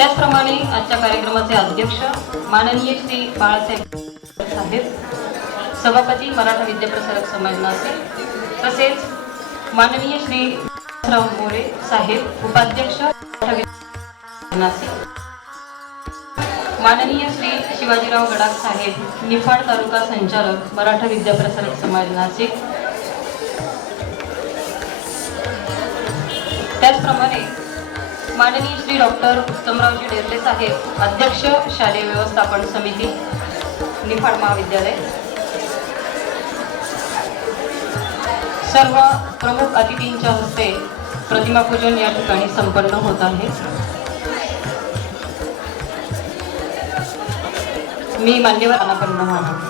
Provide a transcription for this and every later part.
त्याचप्रमाणे आजच्या कार्यक्रमाचे अध्यक्ष माननीय श्री बाळासाहेब साहेब, सभापती मराठा विद्याप्रसारक समाज नाशिक, तसेच माननीय श्री राव मोरे साहेब, उपाध्यक्ष नाशिक, माननीय श्री शिवाजीराव गडाख साहेब, निफाड तालुका संचालक मराठा विद्याप्रसारक समाज नाशिक, त्याचप्रमाणे माननीय श्री डॉक्टर उत्तमरावजी डेरले साहेब, अध्यक्ष शालेय व्यवस्थापन समिती निफाड महाविद्यालय, सर्व प्रमुख अतिथींच्या हस्ते प्रतिमा पूजन या ठिकाणी संपन्न होत आहे। मी मान्यवरांना पण नमन।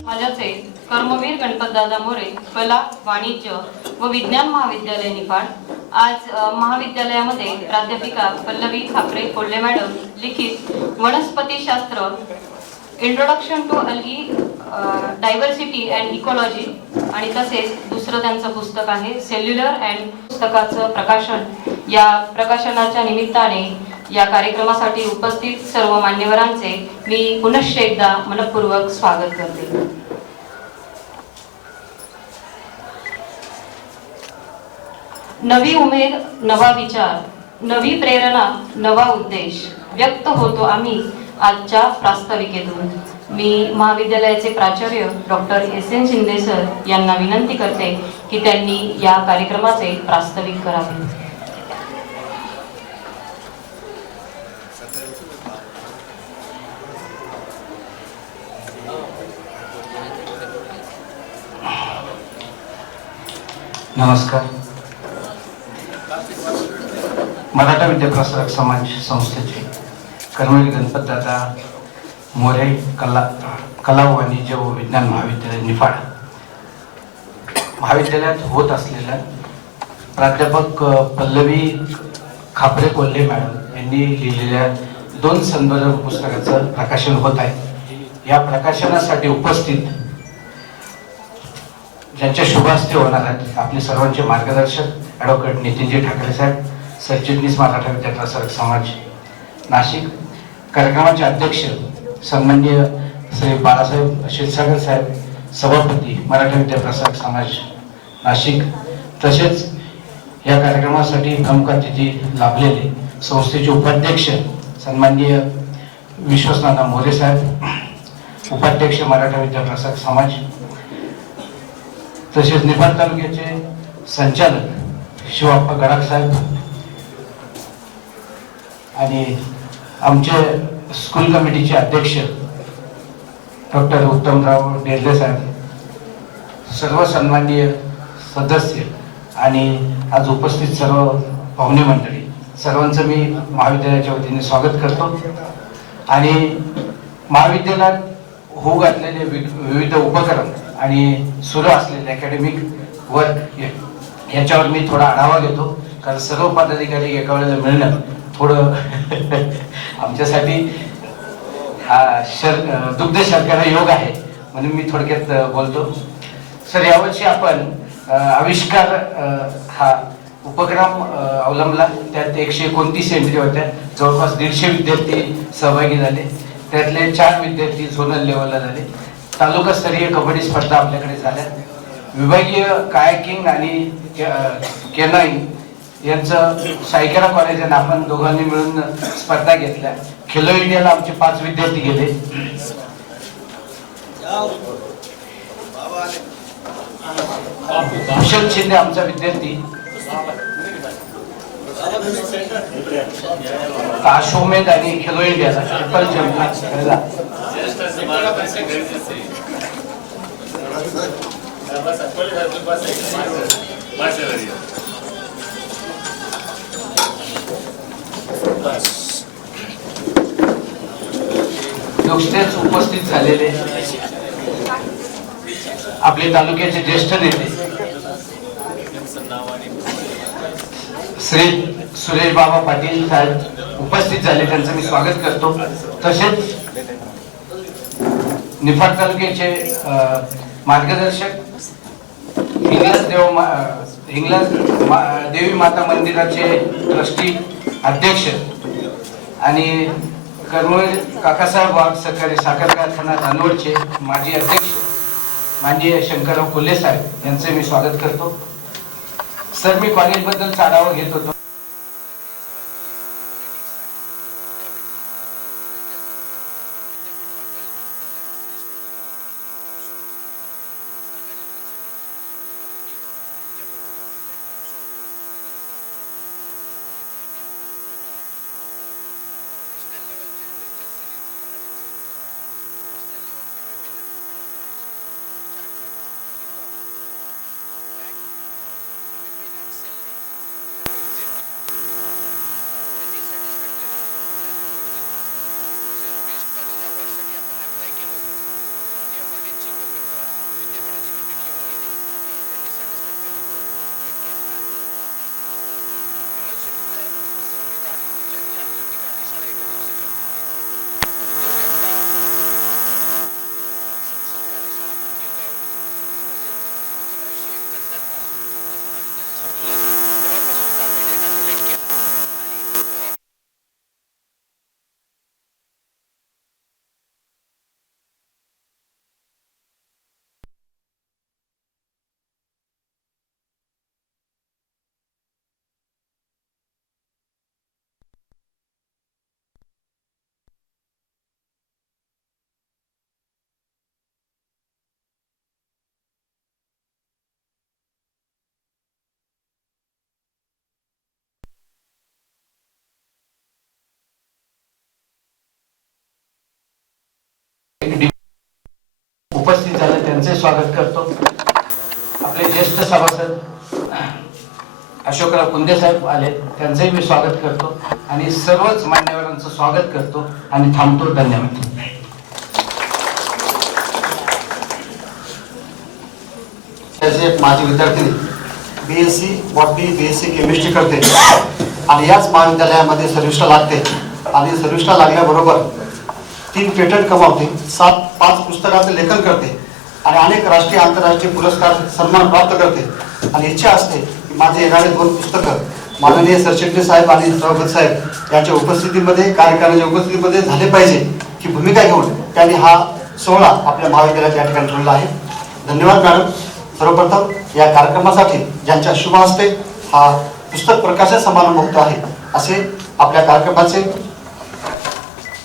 समाजाचे कर्मवीर गणपतदादा मोरे कला, वाणिज्य व विज्ञान महाविद्यालय निफाड आज महाविद्यालयामध्ये प्राध्यापिका पल्लवी खापरे कोल्हे मॅडम लिखित वनस्पतीशास्त्र introduction to algae diversity and ecology आणि तसेच दुसरं त्यांचं पुस्तक आहे सेल्युलर अँड पुस्तकाचं प्रकाशन। या प्रकाशनाच्या निमित्ताने या कार्यक्रमासाठी उपस्थित सर्व मान्यवरांचे मी पुनश्च एकदा मनपूर्वक स्वागत करते। नवी उमेद, नवा विचार, नवी प्रेरणा, नवा उद्देश व्यक्त होतो आम्ही आजच्या प्रास्ताविकेतून। मी महाविद्यालयाचे प्राचार्य डॉक्टर एस.एन. शिंदे सर यांना विनंती करते की त्यांनी या कार्यक्रमाचे प्रास्ताविक करावे। नमस्कार। मराठा विद्याप्रसारक समाज संस्थेचे कर्मवीर गणपतदादा मोरे कला वाणिज्य व विज्ञान महाविद्यालय निफाड महाविद्यालयात होत असलेल्या प्राध्यापक पल्लवी खापरे कोल्हे मॅडम यांनी लिहिलेल्या 2 संदर्भ पुस्तकाचं प्रकाशन होत आहे। या प्रकाशनासाठी उपस्थित ज्यांच्या शुभ हस्ते होणार आहेत आपले सर्वांचे मार्गदर्शक ॲडव्होकेट नितीनजी ठाकरे साहेब, सरचिटणीस मराठा विद्याप्रसारक समाज नाशिक, कार्यक्रमाचे अध्यक्ष सन्माननीय श्री बाळासाहेब क्षीरसागर साहेब, सभापती मराठा विद्याप्रसारक समाज नाशिक, तसेच या कार्यक्रमासाठी प्रमुख अतिथी लाभलेले संस्थेचे उपाध्यक्ष सन्माननीय विश्वनाथ मोरे साहेब, उपाध्यक्ष मराठा विद्याप्रसारक समाज, तसेच निफाड तालुक्याचे संचालक शिवाप्पा गडाख साहेब आणि आमचे स्कूल कमिटीचे अध्यक्ष डॉक्टर उत्तमराव डेरले साहेब, सर्व सन्माननीय सदस्य आणि आज उपस्थित सर्व पाहुणे मंडळी, सर्वांचं मी महाविद्यालयाच्या वतीने स्वागत करतो। आणि महाविद्यालयात होऊ घातलेले विविध उपक्रम आणि सुरू असलेले अकॅडमिक वर्क याच्यावर मी थोडा आढावा घेतो, कारण सर्व पदाधिकारी एका वेळेला मिळणं थोडं आमच्यासाठी दुग्ध शर्करा योग आहे, म्हणून मी थोडक्यात बोलतो। सर, यावर्षी आपण आविष्कार हा उपक्रम अवलंबला, त्यात 129 एंट्री होत्या, जवळपास 150 विद्यार्थी सहभागी झाले, त्यातले 4 विद्यार्थी झोनल लेवलला झाले। तालुकास्तरीय कबड्डी स्पर्धा आपल्याकडे झाल्या, विभागीय कायाकिंग आणि केनाईन यांचं सायकेरा कॉलेज आणि आपण दोघांनी मिळून स्पर्धा घेतल्या। खेलो इंडियाला आमचे 5 विद्यार्थी गेले। भूषण शिंदे आमचा विद्यार्थी, अश्वमेध आणि खेलो इंडियाला ट्रिपल चॅम्पियन। नुकतेच उपस्थित झालेले आपले तालुक्याचे ज्येष्ठ नेते श्री सुरेश बाबा पाटील साहेब उपस्थित झाले, त्यांचं मी स्वागत करतो। तसेच निफाड तालुक्याचे मार्गदर्शक, देवी माता मंदिराचे ट्रस्टी अध्यक्ष आणि कर्मवीर काकासाहेब वाघ सहकारी साखर कारखाना धानवडचे माजी अध्यक्ष माननीय शंकरराव कोल्हे साहेब यांचे मी स्वागत करतो. सर, मी कॉलेजबद्दल आढावा घेत होतो. उपस्थित झाले त्यांचे स्वागत करतो. आपले ज्येष्ठ सभासद अशोकराव कुंदे साहेब आले, त्यांचेही मी स्वागत करतो आणि सर्वच मान्यवरांचं स्वागत करतो आणि थांबतो. धन्यवाद. माझे विद्यार्थी BSc बॉटनी BSc केमिस्ट्री करते आणि याच महाविद्यालयामध्ये सर्व्हिसला लागते आणि सर्व्हिसला लागल्याबरोबर 3 पेटंट कमावते, 5 पुस्तकाचे लेखन करते आणि अनेक राष्ट्रीय आंतरराष्ट्रीय पुरस्कार सन्मान प्राप्त करते आणि इच्छा असते की माझे येणारे 2 पुस्तकं माननीय सरचिटणीस साहेब आणि सभापती साहेब यांच्या उपस्थितीमध्ये, कार्यकारिणीच्या उपस्थितीमध्ये झाले पाहिजे ही भूमिका घेऊन त्यांनी हा सोहळा आपल्या महाविद्यालयात या ठिकाणी ठेवला आहे. धन्यवाद मॅडम. सर्वप्रथम या कार्यक्रमासाठी ज्यांच्या शुभ हस्ते हा पुस्तक प्रकाशन समारंभ होत आहे असे आपल्या कार्यक्रमाचे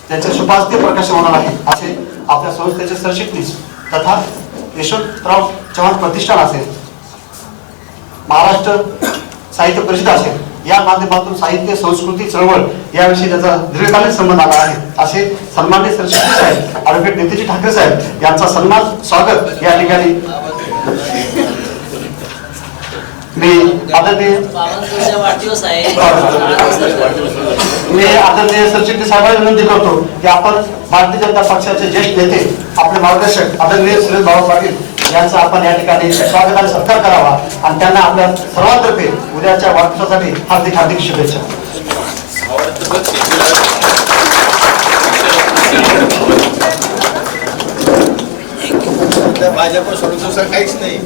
त्यांच्या शुभ हस्ते प्रकाशन होणार आहे असे आपल्या संस्थेचे सरचिटणीस तथा यशवंतराव चव्हाण प्रतिष्ठान असेल, महाराष्ट्र साहित्य परिषद असेल या माध्यमातून साहित्य संस्कृती चळवळ याविषयी त्याचा दीर्घकालीन संबंध आला आहे असे सन्माननीय सरचिटणीस साहेब ॲडव्होकेट नितीनजी ठाकरे साहेब यांचा सन्मान स्वागत या ठिकाणी मी आदरणीय सरचिटणीस साहेबांना विनंती करतो की आपण भारतीय जनता पक्षाचे ज्येष्ठ नेते आपले मार्गदर्शक आदरणीय सुरेश भाऊ पाटील यांचा आपण या ठिकाणी स्वागत आणि सत्कार करावा आणि त्यांना आपल्या सर्वांतर्फे उद्याच्या वाढदिवसासाठी हार्दिक हार्दिक शुभेच्छा. भाजप सोडून दुसरं काहीच नाही.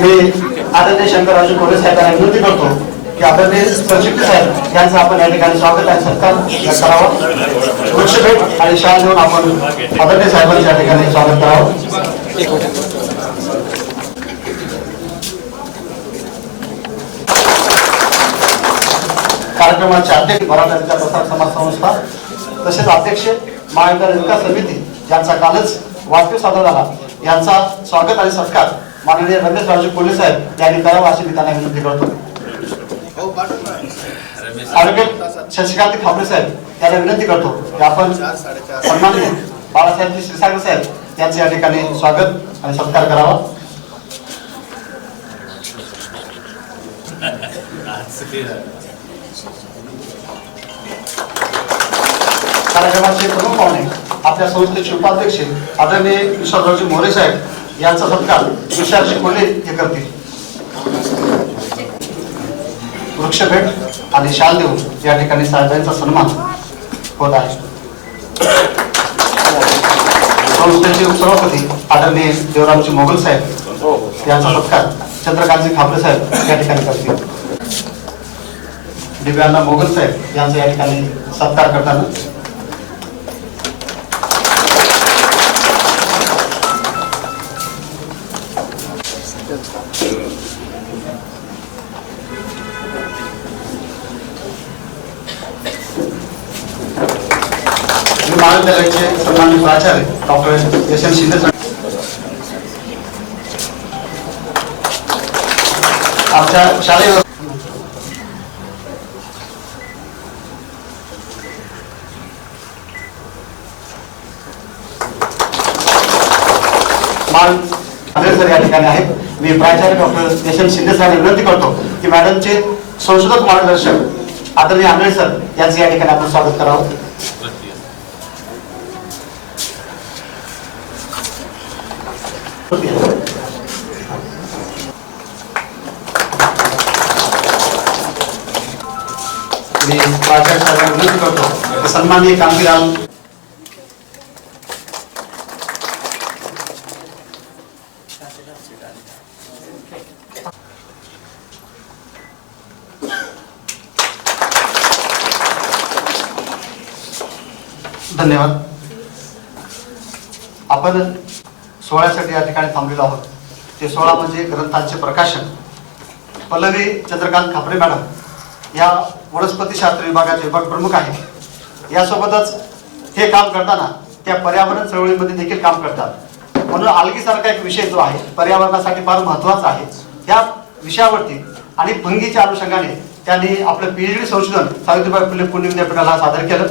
मी आदरणीय शंकरराव कोल्हे साहेबांना विनंती करतो की आदरणीय सरचिटणीस साहेब यांचं आपण या ठिकाणी स्वागत आणि सत्कार करावा. वृक्षभेट आणि शाल देऊन आपण आदरणीय साहेबांच्या या ठिकाणी स्वागत करावं. कार्यक्रमाचे अध्यक्ष मराठा प्रसार समाज संस्था तसेच अध्यक्ष महाविद्यालय विकास समिती यांचा कालच वाढदिवस साजरा झाला, यांचा स्वागत आणि सत्कार माननीय रमेश राजू कोल्हे साहेब यांनी करावा अशी मी त्यांना विनंती करतो. ॲडव्होकेट शशिकांत खांबळे साहेब यांना विनंती करतो की आपण सन्माननीय बाळासाहेब क्षीरसागर साहेब यांचे या ठिकाणी स्वागत आणि सत्कार करावा. कार्यक्रमाचे प्रमुख पाहुणे आपल्या संस्थेचे उपाध्यक्ष आदरणीय विश्वासरावजी मोरे साहेब यांचा सत्कार विशालजी कोल्हे हे करतील. वृक्षभेट आणि शाल देऊन या ठिकाणी साहेबांचा सन्मान होत आहे. संस्थेचे उपसभापती आदरणीय देवरामजी मोगल साहेब यांचा सत्कार चंद्रकांतजी खापरे साहेब या ठिकाणी करतील. दिव्यांना मोगल साहेब यांचा या ठिकाणी सत्कार करताना महाविद्यालयाचे सन्माननीय प्राचार्य डॉक्टर एस एम शिंदे साहेब, आमच्या शालेय सर या ठिकाणी आहेत. मी प्राचार्य डॉक्टर एस एम शिंदे साहेब विनंती करतो की मॅडमचे संशोधक मार्गदर्शक आदरणीय आंधळे सर यांचे या ठिकाणी आपण स्वागत करावं. मी प्राचार्य साहेबांना विनंती करतो की सन्माननीय कामगिराल धन्यवाद. आपण सोहळ्यासाठी या ठिकाणी थांबलेलो आहोत. ते सोहळा म्हणजे ग्रंथांचे प्रकाशन. पल्लवी चंद्रकांत खापरे मॅडम या वनस्पतीशास्त्र विभागाचे विभाग प्रमुख आहेत. यासोबतच हे काम करताना त्या पर्यावरण चळवळीमध्ये देखील काम करतात. म्हणून आलगीसारखा एक विषय जो आहे पर्यावरणासाठी फार महत्त्वाचा आहे. या विषयावरती आणि फंगीच्या अनुषंगाने त्यांनी आपलं PhD संशोधन सावित्रीबाई फुले पुणे विद्यापीठाला सादर केलं.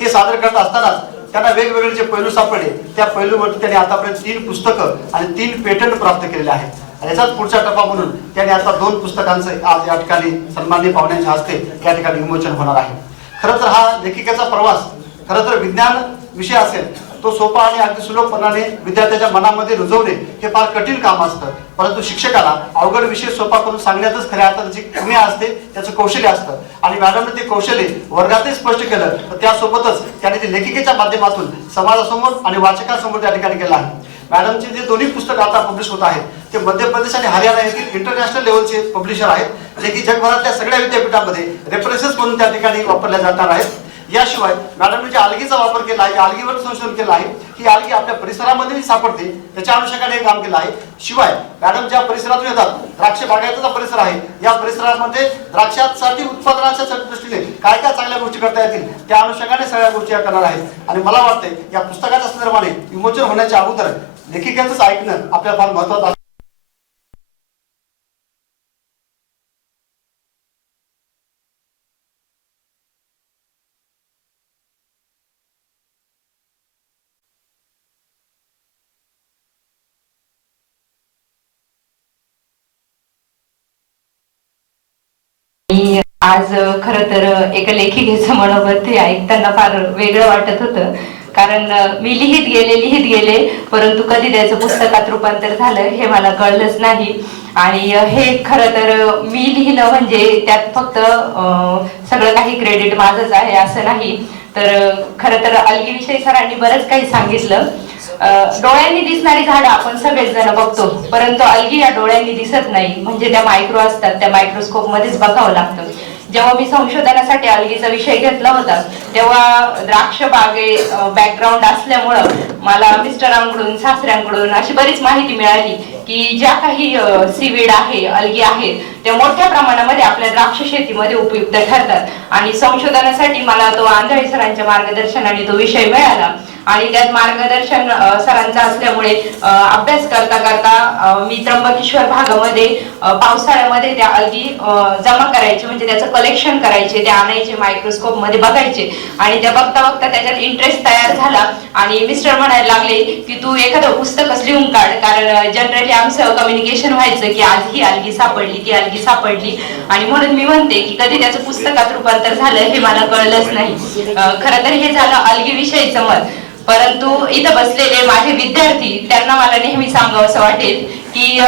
हे सादर करत असतानाच त्यांना वेगवेगळे जे पैलू सापडले त्या पैलूवरती त्यांनी आतापर्यंत 3 पुस्तकं आणि 3 पेटंट प्राप्त केलेले आहेत. आणि याचाच पुढचा टप्पा म्हणून त्यांनी आता 2 पुस्तकांचं आज या ठिकाणी सन्माननीय पाहुण्यांच्या हस्ते या ठिकाणी विमोचन होणार आहे. खरं तर हा लेखिकेचा प्रवास खरं तर विज्ञान विषय असेल तो सोपा आणि अगदी सुलभपणाने विद्यार्थ्याच्या मनामध्ये रुजवणे हे फार कठीण काम असतं. परंतु शिक्षकाला अवघड विषय सोपा करून सांगण्यातच खऱ्या अर्थानं जी किमया असते त्याचं कौशल्य असतं. आणि मॅडमने ते कौशल्य वर्गातही स्पष्ट केलं. तर त्यासोबतच त्यांनी ते लेखिकेच्या माध्यमातून समाजासमोर आणि वाचकांसमोर त्या ठिकाणी केलं आहे. मॅडमचे जे दोन्ही पुस्तक आता पब्लिश होत आहेत ते मध्य प्रदेश आणि हरियाणा येथील इंटरनॅशनल लेवलचे पब्लिशर आहेत, जे की जगभरातल्या सगळ्या विद्यापीठामध्ये रेफरन्सेस म्हणून त्या ठिकाणी वापरल्या जाणार आहेत. याशिवाय मॅडमने जे आलगीचा वापर केला आहे, आलगीवर संशोधन केलं आहे, ही आलगी आपल्या परिसरामध्येही सापडते, त्याच्या अनुषंगाने हे काम केलं आहे. शिवाय मॅडम ज्या परिसरातून येतात, द्राक्ष बागायतीचा परिसर आहे, या परिसरामध्ये द्राक्षासाठी उत्पादनाच्या दृष्टीने काय काय चांगल्या गोष्टी करता येतील त्या अनुषंगाने सगळ्या गोष्टी करणार आहेत. आणि मला वाटते या पुस्तकाच्या संदर्भाने विमोचन होण्याच्या अगोदर लेखिकांचं ऐकणं आपल्याला फार महत्त्वाचं आहे. आज खरं तर एका लेखिकेचं मनोगत हे ऐकताना फार वेगळं वाटत होतं. कारण मी लिहित गेले परंतु कधी त्याचं पुस्तकात रूपांतर झालं हे मला कळलंच नाही. आणि हे खरं तर मी लिहिलं म्हणजे त्यात फक्त सगळं काही क्रेडिट माझंच आहे असं नाही. तर खरं तर अलगीविषयी सरांनी बरंच काही सांगितलं. डोळ्यांनी दिसणारी झाडं आपण सगळेच जण बघतो, परंतु अलगी या डोळ्यांनी दिसत नाही. म्हणजे त्या मायक्रो असतात, त्या मायक्रोस्कोप मध्येच बघावं लागतं. जेव्हा मी संशोधनासाठी अलगीचा विषय घेतला होता तेव्हा द्राक्ष बागे बॅकग्राऊंड असल्यामुळं मला मिस्टरांकडून सासऱ्यांकडून अशी बरीच माहिती मिळाली की ज्या काही सीवीड आहे, अलगी आहेत, त्या मोठ्या प्रमाणामध्ये आपल्या द्राक्ष शेतीमध्ये उपयुक्त ठरतात. आणि संशोधनासाठी मला तो आंधळे सरांच्या मार्गदर्शनाने तो विषय मिळाला. आणि त्यात मार्गदर्शन सरांचं असल्यामुळे अभ्यास करता करता मी त्र्यंबकेश्वर भागामध्ये पावसाळ्यामध्ये त्या अलगी जमा करायचे, म्हणजे त्याचं कलेक्शन करायचे, ते आणायचे, मायक्रोस्कोप मध्ये बघायचे. आणि त्या बघता बघता त्याच्यात इंटरेस्ट तयार झाला. आणि मिस्टर म्हणायला लागले की तू एखादं पुस्तकच लिहून काढ, कारण जनरली आमचं कम्युनिकेशन व्हायचं की आज ही अलगी सापडली, ती अलगी सापडली. आणि म्हणून मी म्हणते की कधी त्याचं पुस्तकात रूपांतर झालं हे मला कळलंच नाही. खरं तर हे झालं अलगी विषयीचं मत. परंतु इथं बसलेले माझे विद्यार्थी त्यांना मला नेहमी सांगावंसं वाटेल की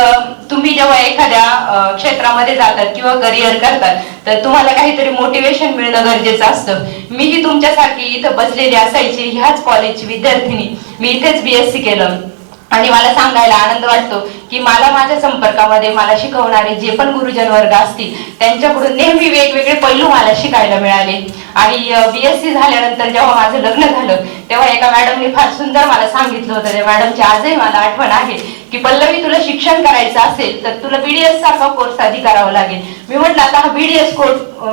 तुम्ही जेव्हा एखाद्या क्षेत्रामध्ये जातात किंवा करिअर करतात तर तुम्हाला काहीतरी मोटिवेशन मिळणं गरजेचं असतं. मीही तुमच्यासारखी इथं बसलेली असायची, ह्याच कॉलेजची विद्यार्थिनी. मी इथेच BSc केलं आणि मला सांगायला आनंद वाटतो की मला माझ्या संपर्कामध्ये मला शिकवणारे जे पण गुरुजन वर्ग असतील त्यांच्याकडून नेहमी वेगवेगळे पैलू मला शिकायला मिळाले. आणि BSc झाल्यानंतर जेव्हा माझं लग्न झालं तेव्हा एका मॅडमने फार सुंदर मला सांगितलं होतं. त्या मॅडमची आजही मला आठवण आहे की पल्लवी, तुला शिक्षण करायचं असेल तर तुला BDS सारखा कोर्स आधी करावा लागेल. मी म्हटलं आता हा BDS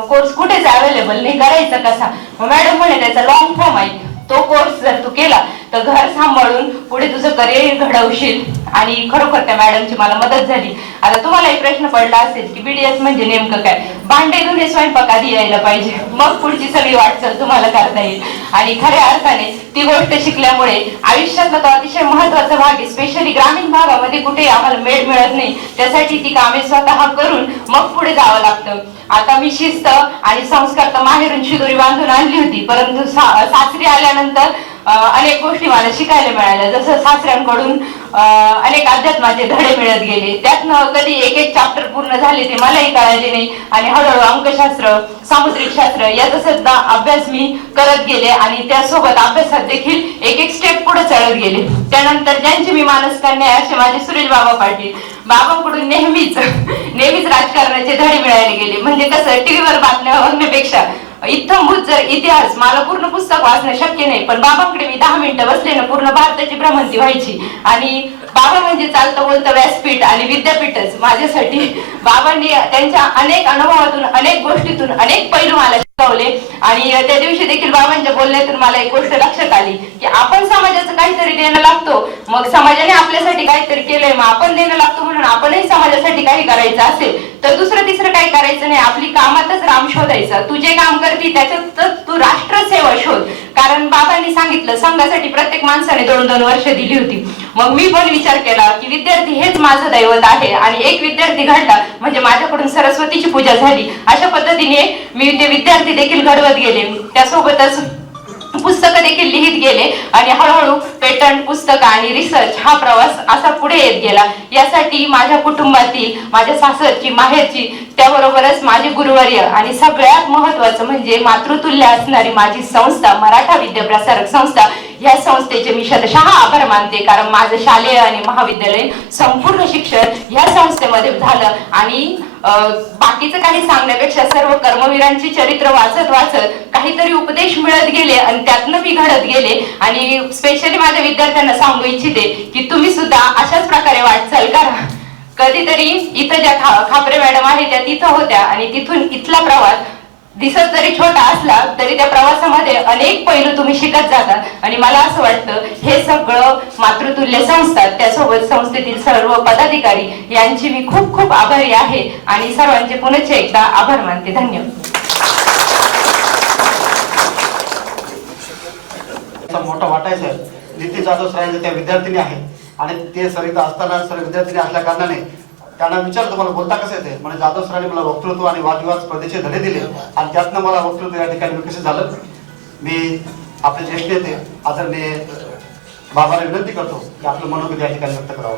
कोर्स कुठेच अवेलेबल नाही, करायचा कसा? मग मॅडम म्हणे त्याचा लॉंग फॉर्म आहे, तो कोर्स जर तू केला तर घर सांभाळून पुढे तुझं करिअर घडवशील. आणि खरोखर त्या मॅडमची मला मदत झाली. आता तुम्हाला एक प्रश्न पडला असेल की BDS म्हणजे नेमकं काय? भांडे धुणे स्वयंपाक आधी यायला पाहिजे, मग पुढची सगळी वाटचाल तुम्हाला करता येईल. आणि खऱ्या अर्थाने ती गोष्ट शिकल्यामुळे आयुष्यातला तो अतिशय महत्वाचा भाग आहे. स्पेशली ग्रामीण भागामध्ये कुठे आम्हाला मेळ मिळत नाही, त्यासाठी ती कामे स्वतः करून मग पुढे जावं लागतं. आता मी शिस्त आणि संस्कार तर माहेरून शिदोरी बांधून आणली होती, परंतु सासरी आल्यानंतर अनेक गोष्टी मला शिकायला मिळाल्या. जसं सासऱ्यांकडून अनेक अध्यात्माचे धडे मिळत गेले, त्यातनं कधी एक एक चॅप्टर पूर्ण झाले ते मलाही कळाले नाही. आणि हळूहळू अंकशास्त्र, सामुद्रिक शास्त्र याचा सुद्धा अभ्यास मी करत गेले आणि त्यासोबत अभ्यासात देखील एक एक स्टेप पुढे चढत गेले. त्यानंतर ज्यांची मी मानसकन्या आहे असे माझे सुरेश बाबा पाटील, बाबांकडून नेहमीच राजकारणाचे धडे मिळायला गेले. म्हणजे कसं, टीव्हीवर बातम्या बघण्यापेक्षा इत्थंभूत जर इतिहास, मला पूर्ण पुस्तक वाचणं शक्य नाही, पण बाबांकडे मी 10 मिनिटं बसले ना पूर्ण भारताची भ्रमंती व्हायची. आणि बाबा म्हणजे चालतं बोलतं व्यासपीठ आणि विद्यापीठच माझ्यासाठी. बाबांनी त्यांच्या अनेक अनुभवातून, अनेक गोष्टीतून अनेक पैलू मला शिकवले. आणि त्या दिवशी देखील बाबांच्या बोलण्यातून मला एक गोष्ट लक्षात आली की आपण समाजाचं काहीतरी देणं लागतो, मग समाजाने आपल्यासाठी काहीतरी केलंय, मग आपण देणं लागतो म्हणून आपणही समाजासाठी काही करायचं असेल तर दुसरं तिसरं काही करायचं नाही, आपली कामातच राम शोधायचा. तू जे काम करते त्याच्यातच तू राष्ट्रसेवा शोध. कारण बाबांनी सांगितलं संघासाठी प्रत्येक माणसाने 2-2 वर्ष दिली होती. मग मी पण विचार केला की विद्यार्थी हेच माझं दैवत आहे आणि एक विद्यार्थी घडला म्हणजे माझ्याकडून सरस्वतीची पूजा झाली. अशा पद्धतीने मी ते विद्यार्थी देखील घडवत गेले, त्यासोबतच पुस्तकं देखील लिहित गेले आणि हळूहळू पेटंट, पुस्तक आणि रिसर्च हा प्रवास असा पुढे येत गेला. यासाठी माझ्या कुटुंबातील, माझ्या सासरची, माहेरची, त्याबरोबरच माझे गुरुवर्य आणि सगळ्यात महत्वाचं म्हणजे मातृतुल्य असणारी माझी संस्था मराठा विद्याप्रसारक संस्था, या संस्थेचे मी शतशः आभार मानते. कारण माझं शालेय आणि महाविद्यालयीन संपूर्ण शिक्षण या संस्थेमध्ये झालं. आणि बाकीचं काही सांगण्यापेक्षा सर्व कर्मवीरांची चरित्र वाचत वाचत काहीतरी उपदेश मिळत गेले आणि त्यातनं मी घडत गेले. आणि स्पेशली माझ्या विद्यार्थ्यांना सांगू इच्छिते की तुम्ही सुद्धा अशाच प्रकारे वाटचाल करा. कधीतरी इथं ज्या खापरे मॅडम आहेत त्या तिथं होत्या आणि तिथून इथला प्रवास दिसत जरी छोटा असला तरी त्या प्रवासामध्ये अनेक पैलू तुम्ही शिकत जातात. आणि मला असं वाटतं हे सगळं मातृतुल्य संस्था, त्यासोबत संस्थेतील सर्व पदाधिकारी यांची मी खूप खूप आभारी आहे आणि सर्वांचे पुनश्च एकदा आभार मानते. धन्यवाद. मोठा वाटा आहे सर. नितीन जाधव सरांचे त्या विद्यार्थिनी आहेत आणि ते सर इथं असताना सर विद्यार्थिनी असल्या कारणाने त्यांना विचारलं तुम्हाला बोलता कसं येते. म्हणजे जाधव सरांनी मला वक्तृत्व आणि वादविवाद स्पर्धेचे धडे दिले आणि त्यातनं मला वक्तृत्व या ठिकाणी विकसित झालं. मी आपले ज्येष्ठ नेते आदरणीय बाबाला विनंती करतो की आपलं मनोगत या ठिकाणी व्यक्त करावं.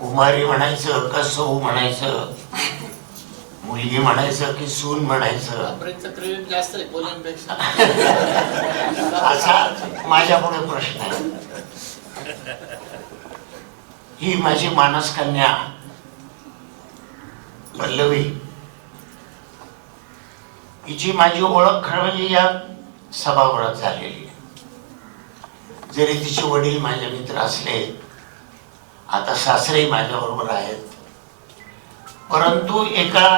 कुमारी म्हणायचं का सौ म्हणायचं, मुलगी म्हणायचं की सून म्हणायचं, बापरेचं क्रेडिट जास्त आहे बोलण्यापेक्षा. असा माझ्या पुढे प्रश्न आहे. ही माझी मानसकन्या पल्लवी, हिची माझी ओळख खरं म्हणजे या सभागृहात झालेली आहे. जरी तिचे वडील माझे मित्र असले, आता सासरे माझ्या बरोबर आहेत, परंतु एका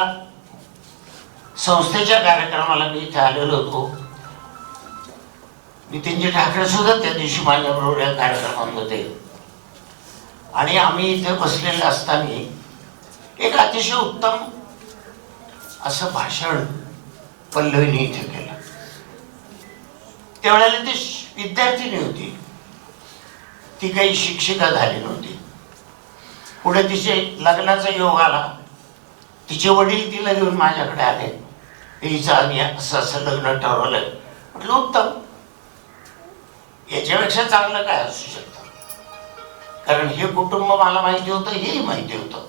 संस्थेच्या कार्यक्रमाला मी इथे आलेलो होतो. नितीनजी ठाकरे सुद्धा त्या दिवशी माझ्या बरोबर या कार्यक्रमात होते आणि आम्ही इथे बसलेले असताना एक अतिशय उत्तम असं भाषण पल्लवीने इथे केलं. त्यावेळेला ते विद्यार्थिनी होती, ती काही शिक्षिका झाली नव्हती. पुढे तिचे लग्नाचा योग आला. तिचे वडील तिला घेऊन माझ्याकडे आले, हिचं आम्ही असं असं लग्न ठरवलंय. म्हटलं उत्तम, याच्यापेक्षा चांगलं काय असू शकतं. कारण हे कुटुंब मला माहिती होतं, हेही माहिती होतं.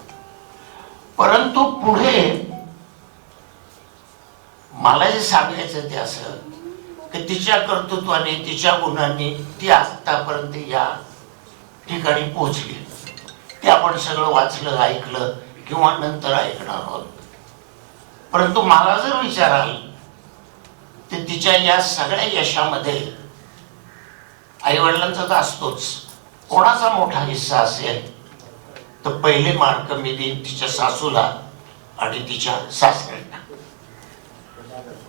परंतु पुढे मला जे सांगायचं ते असं की तिच्या कर्तृत्वाने, तिच्या गुणांनी ती आतापर्यंत या ठिकाणी पोहोचली. ते आपण सगळं वाचलं, ऐकलं किंवा नंतर ऐकणार आहोत. परंतु मला जर विचाराल तर तिच्या या सगळ्या यशामध्ये आई वडिलांचा तर असतोच, कोणाचा मोठा हिस्सा असेल तर पहिले मार्क मी देईन तिच्या सासूला आणि तिच्या सासऱ्यांना.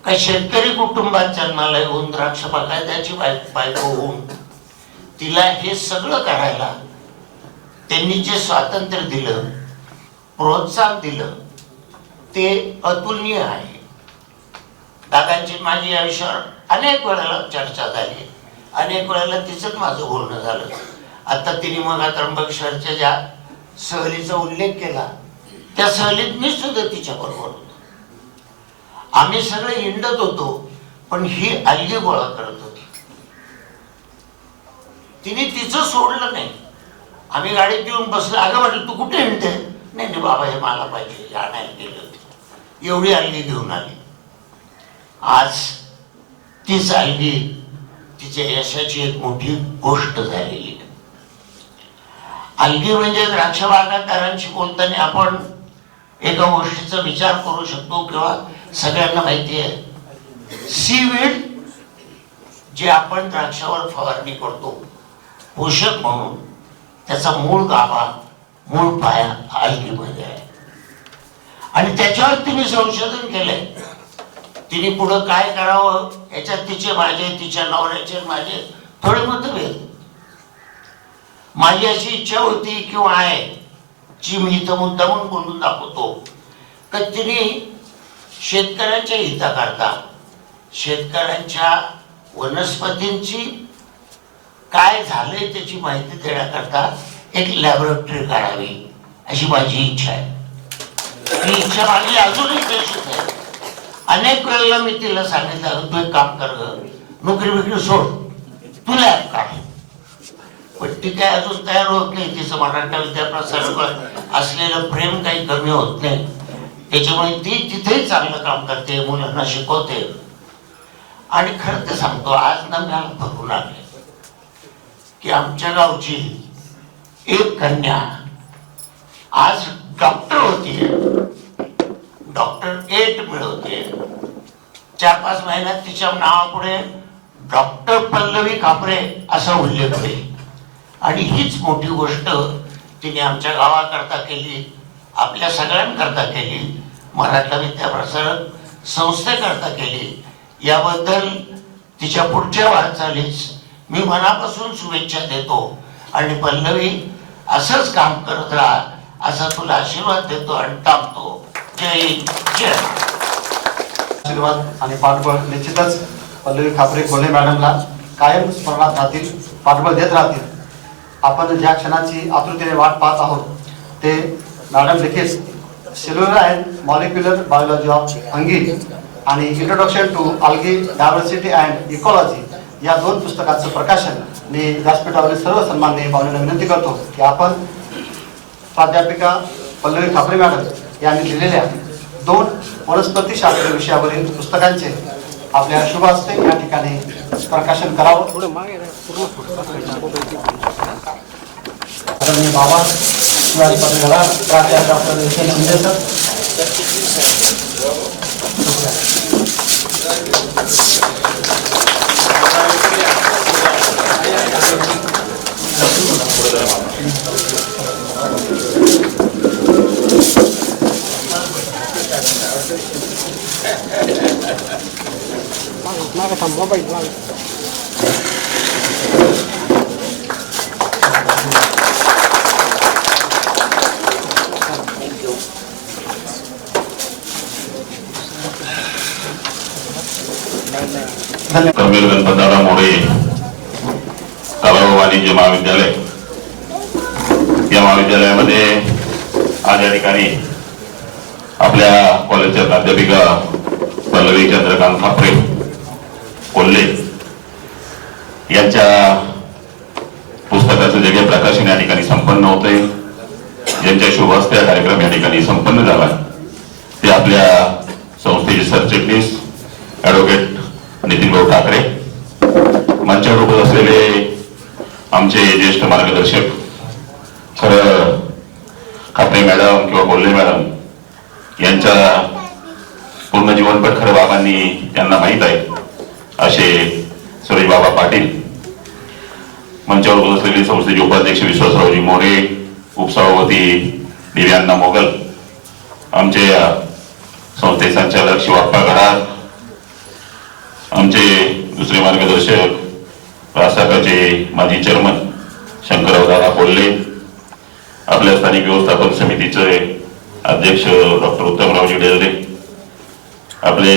काही शेतकरी कुटुंबात जन्माला येऊन द्राक्ष बागायताची बायको होऊन तिला हे सगळं करायला त्यांनी जे स्वातंत्र्य दिलं, प्रोत्साहन दिलं, ते अतुलनीय आहे. दादांची माझी आयुष्यावर अनेक वेळेला चर्चा झाली, अनेक वेळेला तिचंच माझं बोलणं झालं. आता तिने मग त्र्यंबकेश्वरच्या ज्या सहलीचा उल्लेख केला, त्या सहलीत मी सुद्धा तिच्या बरोबर होतो. आम्ही सगळे हिंडत होतो, पण ही अलगी गोळा करत होती. तिने तिचं सोडलं नाही. आम्ही गाडीत येऊन बसलो, अगं म्हटलं तू कुठे हिंडते? नाही नाही बाबा, हे मला पाहिजे, हे आणायला गेले होते. एवढी अलगी घेऊन आली. आज तीच अलगी तिच्या यशाची एक मोठी गोष्ट झालेली. अलगी म्हणजे द्राक्ष बागायतदारांशी बोलताना आपण एका गोष्टीचा विचार करू शकतो किंवा सगळ्यांना माहिती आहे, सीवीड जे आपण द्राक्षावर फवारणी करतो पोषक म्हणून, त्याचा मूळ गाभा, मूळ पाया अलगीमध्ये आहे. आणि त्याच्यावर तिने संशोधन केलंय. तिने पुढं काय करावं याच्यात तिचे माझे, तिच्या नवऱ्याचे माझे थोडे मतभेद. माझी अशी इच्छा होती किंवा आहे, जी मी इथं मुद्दा म्हणून बोलून दाखवतो, तर तिने शेतकऱ्यांच्या हिताकरता, शेतकऱ्यांच्या वनस्पतींची काय झालंय त्याची माहिती देण्याकरता एक लॅबोरेटरी काढावी अशी माझी इच्छा आहे. ही इच्छा माझी अजूनही तशीच आहे. अनेक वेळेला मी तिला सांगितलं, तू एक काम कर, नोकरी बिकरी सोड, तू लॅब काढ. पण ती काय अजून तयार होत नाही. तिचं मराठा विद्याप्रसारावर असलेलं प्रेम काही कमी होत नाही. त्याच्यामुळे ती तिथेही चांगलं काम करते, मुलांना शिकवते. आणि खरं ते सांगतो, आज ना मला भरून आले की आमच्या गावची एक कन्या आज डॉक्टर होती, डॉक्टर 8 मिळवते. 4-5 महिन्यात तिच्या नावापुढे डॉक्टर पल्लवी खापरे असा उल्लेख होईल. आणि हीच मोठी गोष्ट तिने आमच्या गावाकरता केली, आपल्या सगळ्यांकरता केली, मराठा विद्याप्रसारक संस्थेकरता केली. याबद्दल तिच्या पुढच्या वाटचालीस मी मनापासून शुभेच्छा देतो. आणि पल्लवी, असंच काम करत राहा असा तुला आशीर्वाद देतो आणि थांबतो. जय हिंद, जय. आशीर्वाद आणि पाठबळ निश्चितच पल्लवी खापरे कोल्हे मॅडमला कायम स्मरणात राहतील, पाठबळ देत राहतील. आपण ज्या क्षणाची आतुरतेने वाट पाहत आहोत ते मॅडम देखील cellular and molecular biology of fungi आणि introduction to algae diversity and ecology या 2 पुस्तकाचं प्रकाशन मी व्यासपीठावरील सर्व सन्माननीय पाहुण्यांना विनंती करतो की आपण प्राध्यापिका पल्लवी खापरे मॅडम यांनी दिलेल्या 2 वनस्पतीशास्त्र विषयावरील पुस्तकांचे आपल्या शुभ हस्ते या ठिकाणी प्रकाशन करावं. आदरणीय बाबा शिवाजी पदवीधर प्राचार्य डॉक्टर विजय शिंदे सर. कर्नल गणपतदादा मोरे सभागृह वाणिज्य महाविद्यालय या महाविद्यालयामध्ये आज या ठिकाणी आपल्या कॉलेजच्या प्राध्यापिका पल्लवी चंद्रकांत खापरे कोल्हे यांच्या पुस्तकाचं जगे प्रकाशन या ठिकाणी संपन्न होते, ज्यांच्या शुभ हस्ते हा कार्यक्रम या ठिकाणी संपन्न झाला ते आपल्या संस्थेचे सरचिटणीस ॲडव्होकेट नितीन भाऊ ठाकरे, मंचावर उपस्थित असलेले आमचे ज्येष्ठ मार्गदर्शक खरं खापरे मॅडम किंवा कोल्हे मॅडम यांचा पूर्ण जीवनपट खरं बाबांनी त्यांना माहीत आहे असे सुरेश बाबा पाटील, मंचावर उपस्थित असलेले संस्थेचे उपाध्यक्ष विश्वासरावजी मोरे, उपसभापती दिव्यांना मोगल, आमचे संस्थे संचालक शिवाप्पा गडार, आमचे दुसरे मार्गदर्शक रासाकाचे माजी चेअरमन शंकरराव दादा कोल्हे, आपल्या स्थानिक व्यवस्थापन समितीचे अध्यक्ष डॉक्टर उत्तमरावजी डेलरे, आपले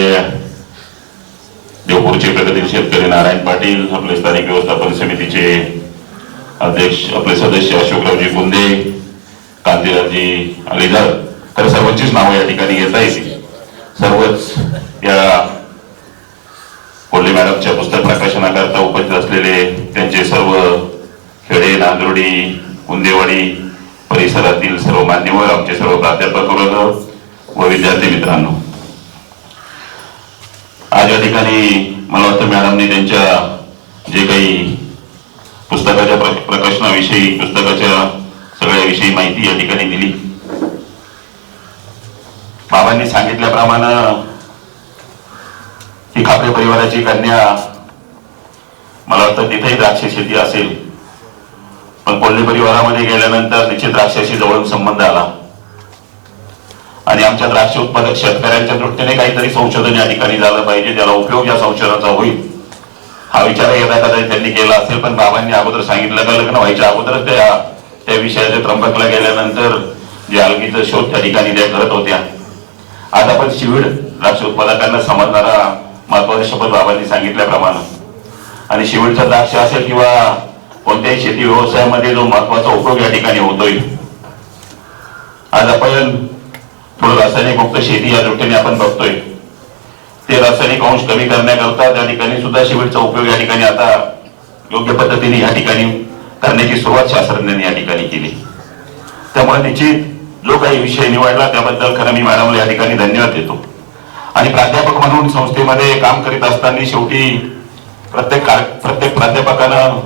देवपूरचे प्रगतील शेतकरी नारायण पाटील, आपले स्थानिक व्यवस्थापन समितीचे अध्यक्ष आपले सदस्य अशोकरावजी गुंदे, कांतीरावजी अलीधर, तर सर्वांचीच नावं या ठिकाणी घेता येतील. सर्वच या कोल्हे मॅडमच्या पुस्तक प्रकाशनाकरता उपस्थित असलेले त्यांचे सर्व खेडे, नांदुर्डी, कुंदेवाडी परिसरातील सर्व मान्यवर, आमचे सर्व प्राध्यापक वर्ग व विद्यार्थी मित्रांनो, आज या ठिकाणी मला वाटतं मॅडमने त्यांच्या जे काही पुस्तकाच्या प्रकाशनाविषयी, पुस्तकाच्या सगळ्याविषयी माहिती या ठिकाणी दिली. बाबांनी सांगितल्याप्रमाणे ही खापरे परिवाराची कन्या, मला वाटतं तिथेही द्राक्ष शेती असेल, पण कोल्हे परिवारामध्ये गेल्यानंतर निश्चित द्राक्षाशी जवळून संबंध आला आणि आमच्या द्राक्ष उत्पादक शेतकऱ्यांच्या दृष्टीने काहीतरी संशोधन या ठिकाणी झालं पाहिजे, ज्याला उपयोग या संशोधनाचा होईल हा विचार एकदा कदाचित त्यांनी केला असेल. पण बाबांनी अगोदर सांगितलं का लग्न व्हायच्या अगोदरच त्या विषयाच्या त्र्यंबकला गेल्यानंतर जे अलगीचा शोध त्या ठिकाणी त्या करत होत्या. आज आपण शिवीड द्राक्ष उत्पादकांना समजणारा महत्वाचा शपथ बाबांनी सांगितल्याप्रमाणे, आणि शिवीडचा द्राक्ष असेल किंवा कोणत्याही शेती व्यवसायामध्ये जो महत्वाचा उपयोग या ठिकाणी होतोय, आज आपण थोडं रासायनिक मुक्त शेती या दृष्टीने आपण बघतोय, ते रासायनिक अंश कमी करण्याकरता त्या ठिकाणी सुद्धा शिवीडचा उपयोग या ठिकाणी आता योग्य पद्धतीने या ठिकाणी करण्याची सुरुवात शास्त्रज्ञांनी या ठिकाणी केली. त्यामुळे निश्चित जो काही विषय निवडला त्याबद्दल खरं मी मॅडमला या ठिकाणी धन्यवाद देतो. आणि प्राध्यापक म्हणून संस्थेमध्ये काम करीत असताना शेवटी प्रत्येक प्राध्यापकानं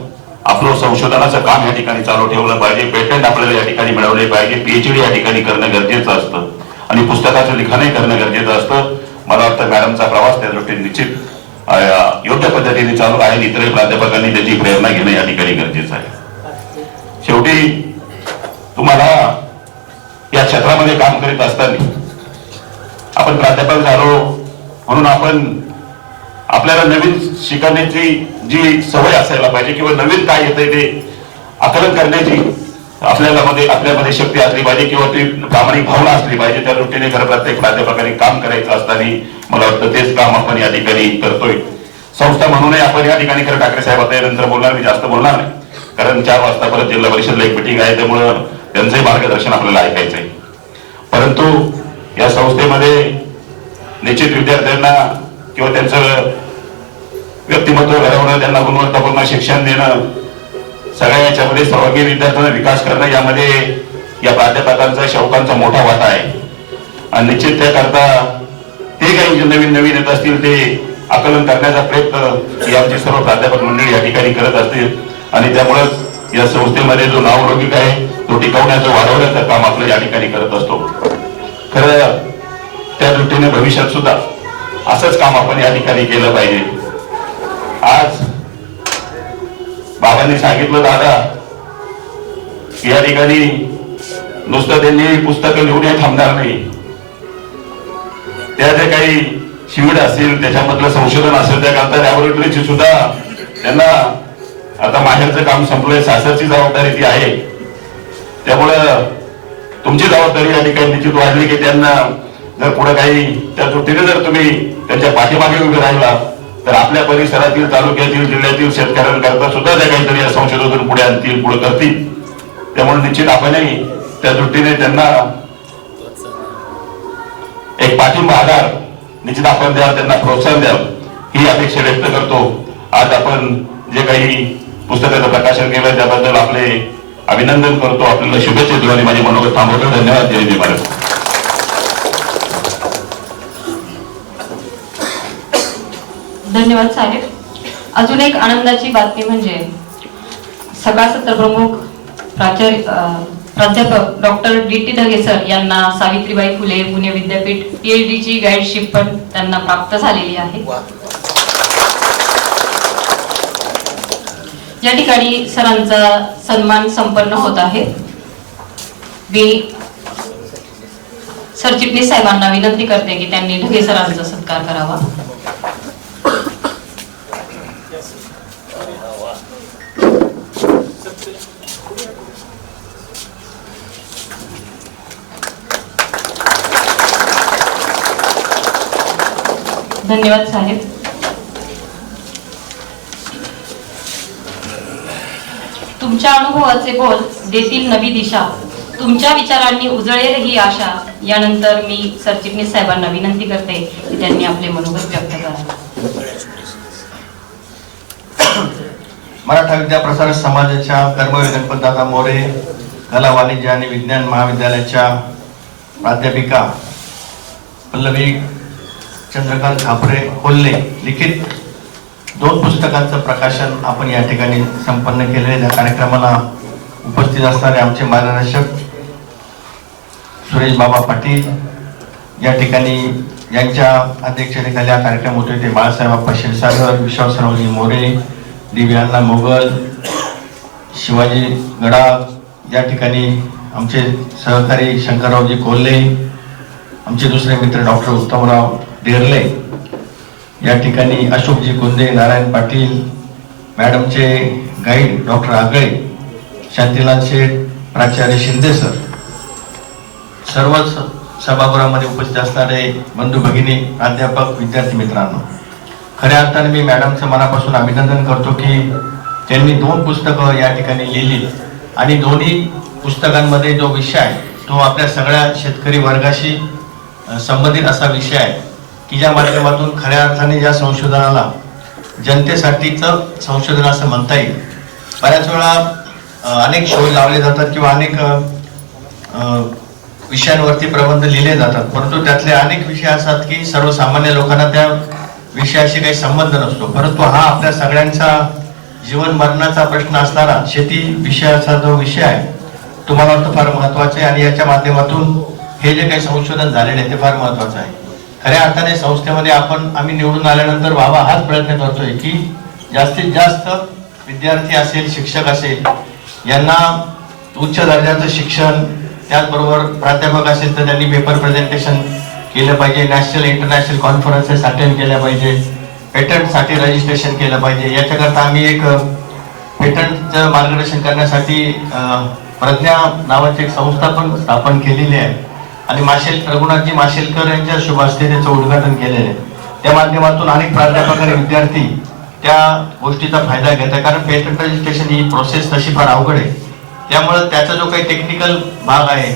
आपलं संशोधनाचं काम या ठिकाणी चालू ठेवलं पाहिजे, पेटंट आपल्याला या ठिकाणी मिळवले पाहिजे, पीएचडी या ठिकाणी करणं गरजेचं असतं आणि पुस्तकाचं लिखाणही करणं गरजेचं असतं. मला वाटतं मॅडमचा प्रवास त्या दृष्टीने निश्चित योग्य पद्धतीने चालू आहे. इतर प्राध्यापकांनी त्याची प्रेरणा घेणं या ठिकाणी गरजेचं आहे. शेवटी तुम्हाला या क्षेत्रामध्ये काम करीत असताना आपण प्राध्यापक झालो म्हणून आपल्याला नवीन शिकण्याची जी सवय असायला पाहिजे किंवा नवीन काय येतंय ते आकलन करण्याची आपल्यामध्ये शक्ती असली पाहिजे किंवा ती प्रामाणिक भावना असली पाहिजे. त्या दृष्टीने खरं प्रत्येक प्राध्यापकांनी काम करायचं असताना मला वाटतं तेच काम आपण या ठिकाणी करतोय. संस्था म्हणूनही आपण या ठिकाणी खरं ठाकरे साहेब आता यानंतर बोलणार, मी जास्त बोलणार नाही, कारण 4 वाजता परत जिल्हा परिषदला एक मिटिंग आहे, त्यामुळं त्यांचंही मार्गदर्शन आपल्याला ऐकायचं आहे. परंतु या संस्थेमध्ये निश्चित विद्यार्थ्यांना किंवा त्यांचं व्यक्तिमत्व घडवणं, त्यांना गुणवत्तापूर्ण शिक्षण देणं, सगळ्या याच्यामध्ये सहभागी विद्यार्थ्यांना विकास करणं यामध्ये या प्राध्यापकांचा, शौकांचा मोठा वाटा आहे. आणि निश्चित त्याकरता ते काही नवीन येत असतील ते आकलन करण्याचा प्रयत्न ही आमची सर्व प्राध्यापक मंडळी या ठिकाणी करत असतील आणि त्यामुळेच या संस्थेमध्ये जो नावलौकिक आहे तो टिकवण्याचं, वाढवण्याचं काम आपलं या ठिकाणी करत असतो. खरं त्या दृष्टीने भविष्यात सुद्धा असंच काम आपण या ठिकाणी केलं पाहिजे. आज बाबांनी सांगितलं दादा या ठिकाणी नुसतं त्यांनी पुस्तकं लिहून थांबणार नाही, त्या जे काही शिविर असेल त्याच्यामधलं संशोधन असेल त्याकरता लॅबोरेटरीची सुद्धा त्यांना आता माहेरचं काम संपलंय, सासरची जबाबदारी ती आहे. त्यामुळं तुमची जबाबदारी या ठिकाणी निश्चित वाढली की त्यांना जर पुढे काही त्या दृष्टीने जर तुम्ही त्यांच्या पाठीमागे उभे राहिला तर आपल्या परिसरातील, तालुक्यातील, जिल्ह्यातील शेतकऱ्यांकरता सुद्धा त्या काहीतरी या संशोधनातून पुढे आणतील, पुढे करतील. त्यामुळे निश्चित आपणही त्या दृष्टीने त्यांना एक पाठिंबा, आधार निश्चित आपण द्यावं, त्यांना प्रोत्साहन द्यावं ही अपेक्षा व्यक्त करतो. आज आपण जे काही पुस्तकाचं प्रकाशन केलं त्याबद्दल आपले अभिनंदन करतो, आपल्याला शुभेच्छा देतो आणि माझे मनोगत थांबवतो. धन्यवाद. जय जय महाराज. धन्यवाद साहेब. अजून एक आनंदाची बातमी म्हणजे सकाळ सत्र प्रमुख प्राध्यापक डॉक्टर डी.टी. ढगे सर यांना सावित्रीबाई फुले पुणे विद्यापीठ PhD गाईडशिप पण त्यांना प्राप्त झालेली आहे. या ठिकाणी सरांचा सन्मान संपन्न होत आहे. मी सरचिटणीस साहेबांना विनंती करते की त्यांनी ढगे सरांचा सत्कार करावा. धन्यवाद साहेब. तुमच्या अनुभवाचे बोल देतील नवी दिशा, तुमच्या विचारांनी उजळेल ही आशा. यानंतर मी सरचिटणीस साहेबांना विनंती करते की त्यांनी आपले मनोगत व्यक्त करावे. मराठा विद्याप्रसारक समाजाच्या कर्मवीर गणपतदादा मोरे कला, वाणिज्य आणि विज्ञान महाविद्यालयाच्या प्राध्यापिका पल्लवी चंद्रकांत खापरे कोल्हे लिखित 2 पुस्तकांचं प्रकाशन आपण या ठिकाणी संपन्न केले. या कार्यक्रमाला उपस्थित असणारे आमचे मार्गदर्शक सुरेश बाबा पाटील, या ठिकाणी यांच्या अध्यक्षतेखाली हा कार्यक्रम होतोय ते बाळासाहेब आप्पा क्षीरसागर, विश्वासरावजी मोरे, दिव्यांना मोगल, शिवाजी गडा, या ठिकाणी आमचे सहकारी शंकररावजी कोल्हे, आमचे दुसरे मित्र डॉक्टर उत्तमराव देरले, या ठिकाणी अशोकजी कुंदे, नारायण पाटील, मॅडमचे गाईड डॉक्टर आगळे, शांतीलाल शेठ, प्राचार्य शिंदे सर, सर्वच सभागृहामध्ये उपस्थित असणारे बंधू भगिनी, प्राध्यापक, विद्यार्थी मित्रांनो, खऱ्या अर्थाने मी मॅडमचं मनापासून अभिनंदन करतो की त्यांनी 2 पुस्तकं या ठिकाणी लिहिली आणि दोन्ही पुस्तकांमध्ये जो विषय आहे तो आपल्या सगळ्या शेतकरी वर्गाशी संबंधित असा विषय आहे की ज्या माध्यमातून खऱ्या अर्थाने या संशोधनाला जनतेसाठीचं संशोधन असं म्हणता येईल. बऱ्याच वेळा अनेक शोध लावले जातात किंवा अनेक विषयांवरती प्रबंध लिहिले जातात, परंतु त्यातले अनेक विषय असतात की सर्वसामान्य लोकांना त्या विषयाशी काही संबंध नसतो. परंतु हा आपल्या सगळ्यांचा जीवन मरणाचा प्रश्न असणारा शेती विषयाचा जो विषय आहे तो मला वाटतं फार महत्वाचा आहे आणि याच्या माध्यमातून हे जे काही संशोधन झालेले आहे ते फार महत्वाचं आहे. खऱ्या अर्थाने संस्थेमध्ये आम्ही निवडून आल्यानंतर बाबा हाच प्रयत्न करतोय की जास्तीत जास्त विद्यार्थी असेल, शिक्षक असेल, यांना उच्च दर्जाचं शिक्षण, त्याचबरोबर प्राध्यापक असेल तर त्यांनी पेपर प्रेझेंटेशन केलं पाहिजे, नॅशनल इंटरनॅशनल कॉन्फरन्सेस अटेंड केल्या पाहिजे, पेटंटसाठी रजिस्ट्रेशन केलं पाहिजे. याच्याकरता आम्ही एक पेटंटचं मार्गदर्शन करण्यासाठी प्रज्ञा नावाची एक संस्था पण स्थापन केलेली आहे आणि रघुनाथजी माशेलकर यांच्या शुभ हस्ते त्याचं उद्घाटन केलेलं आहे. त्या माध्यमातून अनेक प्राध्यापक आणि विद्यार्थी त्या गोष्टीचा फायदा घेतात, कारण पेटंट रजिस्ट्रेशन ही प्रोसेस तशी फार अवघड आहे. त्यामुळे त्याचा जो काही टेक्निकल भाग आहे,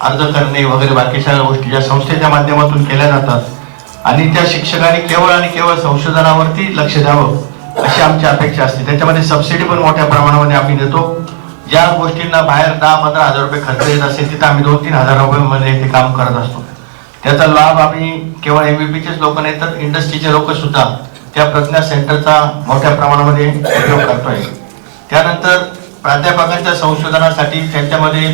अर्ज करणे वगैरे बाकी सगळ्या गोष्टी ज्या संस्थेच्या माध्यमातून केल्या जातात आणि त्या शिक्षकांनी केवळ आणि केवळ संशोधनावरती लक्ष द्यावं अशी आमची अपेक्षा असते. त्याच्यामध्ये सबसिडी पण मोठ्या प्रमाणामध्ये आम्ही देतो. ज्या गोष्टींना बाहेर 10-15 हजार रुपये खर्च येत असेल तिथं आम्ही 2-3 हजार रुपयामध्ये ते काम करत असतो. त्याचा लाभ आम्ही केवळ MVP लोक नाही तर इंडस्ट्रीचे लोक सुद्धा त्या प्रज्ञा सेंटरचा मोठ्या प्रमाणामध्ये उपयोग करतोय. त्यानंतर प्राध्यापकांच्या संशोधनासाठी त्यांच्यामध्ये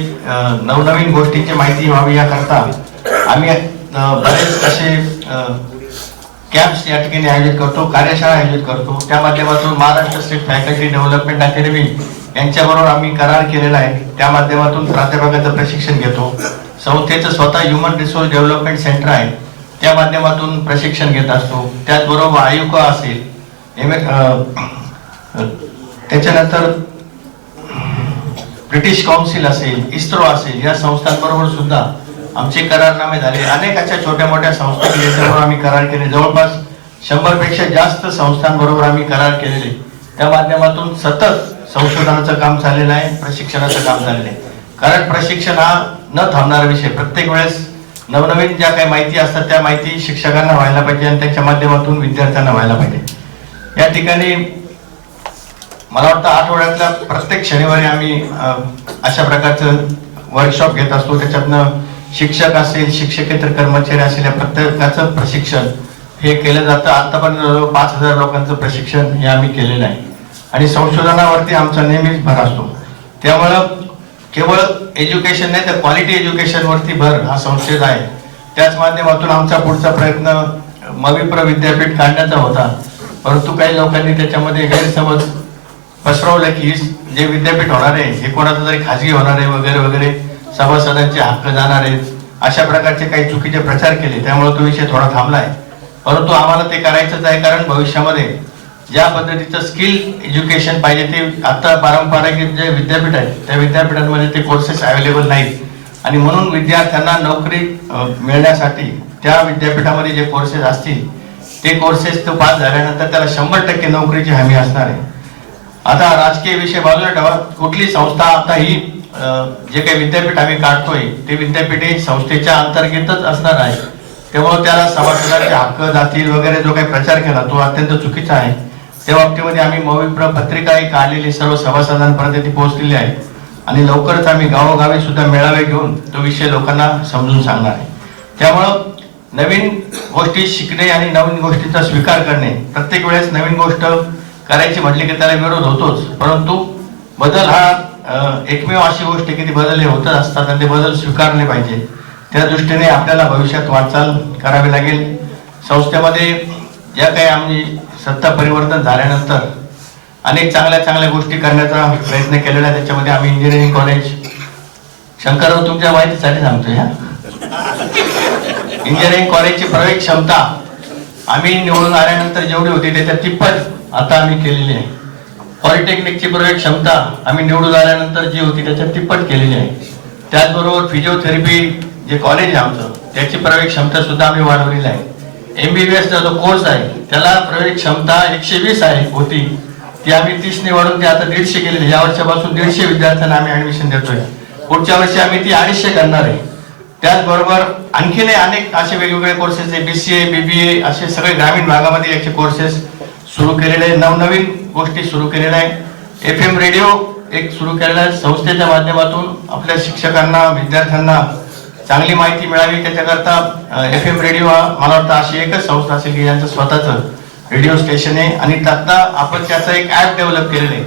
नवनवीन गोष्टींची माहिती व्हावी याकरता आम्ही बरेच असे कॅम्प्स या ठिकाणी आयोजित करतो, कार्यशाळा आयोजित करतो. त्या माध्यमातून Maharashtra state faculty development academy यांच्याबरोबर आम्ही करार केलेला आहे. त्या माध्यमातून प्राध्यापकांचं प्रशिक्षण घेतो. संस्थेचं स्वतः ह्युमन रिसोर्स डेव्हलपमेंट सेंटर आहे, त्या माध्यमातून प्रशिक्षण घेत असतो. त्याचबरोबर आयुका असेल, त्याच्यानंतर ब्रिटिश काउन्सिल असेल, इस्रो असेल, या संस्थांबरोबर सुद्धा आमचे करारनामे झाले. अनेक अशा छोट्या मोठ्या संस्था ज्याच्याबरोबर आम्ही करार केले. जवळपास 100पेक्षा जास्त संस्थांबरोबर आम्ही करार केलेले, त्या माध्यमातून सतत संशोधनाचं काम चाललेलं आहे, प्रशिक्षणाचं काम चाललेलं आहे. कारण प्रशिक्षण हा न थांबणारा विषय. प्रत्येक वेळेस नवनवीन ज्या काही माहिती असतात त्या माहिती शिक्षकांना व्हायला पाहिजे आणि त्याच्या माध्यमातून विद्यार्थ्यांना व्हायला पाहिजे. या ठिकाणी मला वाटतं आठवड्यातल्या प्रत्येक शनिवारी आम्ही अशा प्रकारचं वर्कशॉप घेत असतो. त्याच्यातनं शिक्षक असेल, शिक्षकेतर कर्मचारी असेल, या प्रत्येकाचं प्रशिक्षण हे केलं जातं. आतापर्यंत 5000 लोकांचं प्रशिक्षण हे आम्ही केलेलं आहे आणि संशोधनावरती आमचा नेहमीच भर असतो. त्यामुळं केवळ एज्युकेशन नाही तर क्वालिटी एज्युकेशनवरती भर हा संस्थेचा आहे. त्याच माध्यमातून आमचा पुढचा प्रयत्न मविप्र विद्यापीठ काढण्याचा होता, परंतु काही लोकांनी त्याच्यामध्ये गैरसमज पसरवलं की जे विद्यापीठ होणार आहे हे कोणाचं तरी खाजगी होणार आहे वगैरे वगैरे, सभासदांचे हक्क जाणार आहेत, अशा प्रकारचे काही चुकीचे प्रचार केले. त्यामुळे तो विषय थोडा थांबला आहे. परंतु आम्हाला ते करायचंच आहे, कारण भविष्यामध्ये ज्या पद्धतीचं स्किल एज्युकेशन पाहिजे ते आता पारंपरिक जे विद्यापीठ आहेत त्या विद्यापीठांमध्ये ते कोर्सेस अवेलेबल नाहीत आणि म्हणून विद्यार्थ्यांना नोकरी मिळण्यासाठी त्या विद्यापीठामध्ये जे कोर्सेस असतील ते कोर्सेस तो पास झाल्यानंतर त्याला 100% नोकरीची हमी असणार आहे. आता राजकीय विषय बाजूला ठेवा, कुठली संस्था आता ही जे काही विद्यापीठ आम्ही काढतोय ते विद्यापीठ हे संस्थेच्या अंतर्गतच असणार आहे. त्यामुळे त्याला सभासदांचे हक्क जातील वगैरे जो काही प्रचार केला तो अत्यंत चुकीचा आहे. त्या बाबतीमध्ये आम्ही मविप्र पत्रिकाही काढलेली सर्व सभासदांपर्यंत ती पोहोचलेली आहे आणि लवकरच आम्ही गावोगावी सुद्धा मेळावे घेऊन तो विषय लोकांना समजून सांगणार आहे. त्यामुळं नवीन गोष्टी शिकणे आणि नवीन गोष्टीचा स्वीकार करणे, प्रत्येक वेळेस नवीन गोष्ट करायची म्हटली की त्याला विरोध होतोच, परंतु बदल हा एकमेव अशी गोष्ट की ती बदल हे होतच असतात आणि ते बदल स्वीकारले पाहिजे. त्या दृष्टीने आपल्याला भविष्यात वाटचाल करावी लागेल. संस्थेमध्ये ज्या काही आम्ही सत्ता परिवर्तन झाल्यानंतर अनेक चांगल्या चांगल्या गोष्टी करण्याचा प्रयत्न केलेला आहे. त्याच्यामध्ये आम्ही इंजिनिअरिंग कॉलेज, शंकरराव तुमच्या माहितीसाठी सांगतोय हा, इंजिनिअरिंग कॉलेजची प्रवेश क्षमता आम्ही निवडून आल्यानंतर जेवढी होती त्याच्या तिप्पट आता आम्ही केलेली आहे. पॉलिटेक्निकची प्रवेश क्षमता आम्ही निवडून आल्यानंतर जी होती त्याच्या तिप्पट केलेली आहे. त्याचबरोबर फिजिओथेरपी जे कॉलेज आहे आमचं त्याची प्रवेश क्षमता सुद्धा आम्ही वाढवलेली आहे. MBBSचा जो कोर्स आहे त्याला प्रवेश क्षमता 120 आहे होती, ती आम्ही 30 वाढून ती आता 150 केलेली. या वर्षापासून 150 विद्यार्थ्यांना आम्ही ऍडमिशन देतोय. पुढच्या वर्षी आम्ही ती 250 करणार आहे. त्याचबरोबर आणखीन अनेक असे वेगवेगळे कोर्सेस आहे, BCA, BBA असे सगळे ग्रामीण भागामध्ये याचे कोर्सेस सुरू केलेले आहे. नवनवीन गोष्टी सुरू केलेल्या आहे. FM रेडिओ एक सुरू केलेला आहे. संस्थेच्या माध्यमातून आपल्या शिक्षकांना, विद्यार्थ्यांना चांगली माहिती मिळावी त्याच्याकरता FM रेडिओ हा मला वाटतं अशी एकच संस्था असेल की यांचं स्वतःचं रेडिओ स्टेशन आहे आणि आता आपण त्याचं एक ऍप डेव्हलप केलेलं आहे.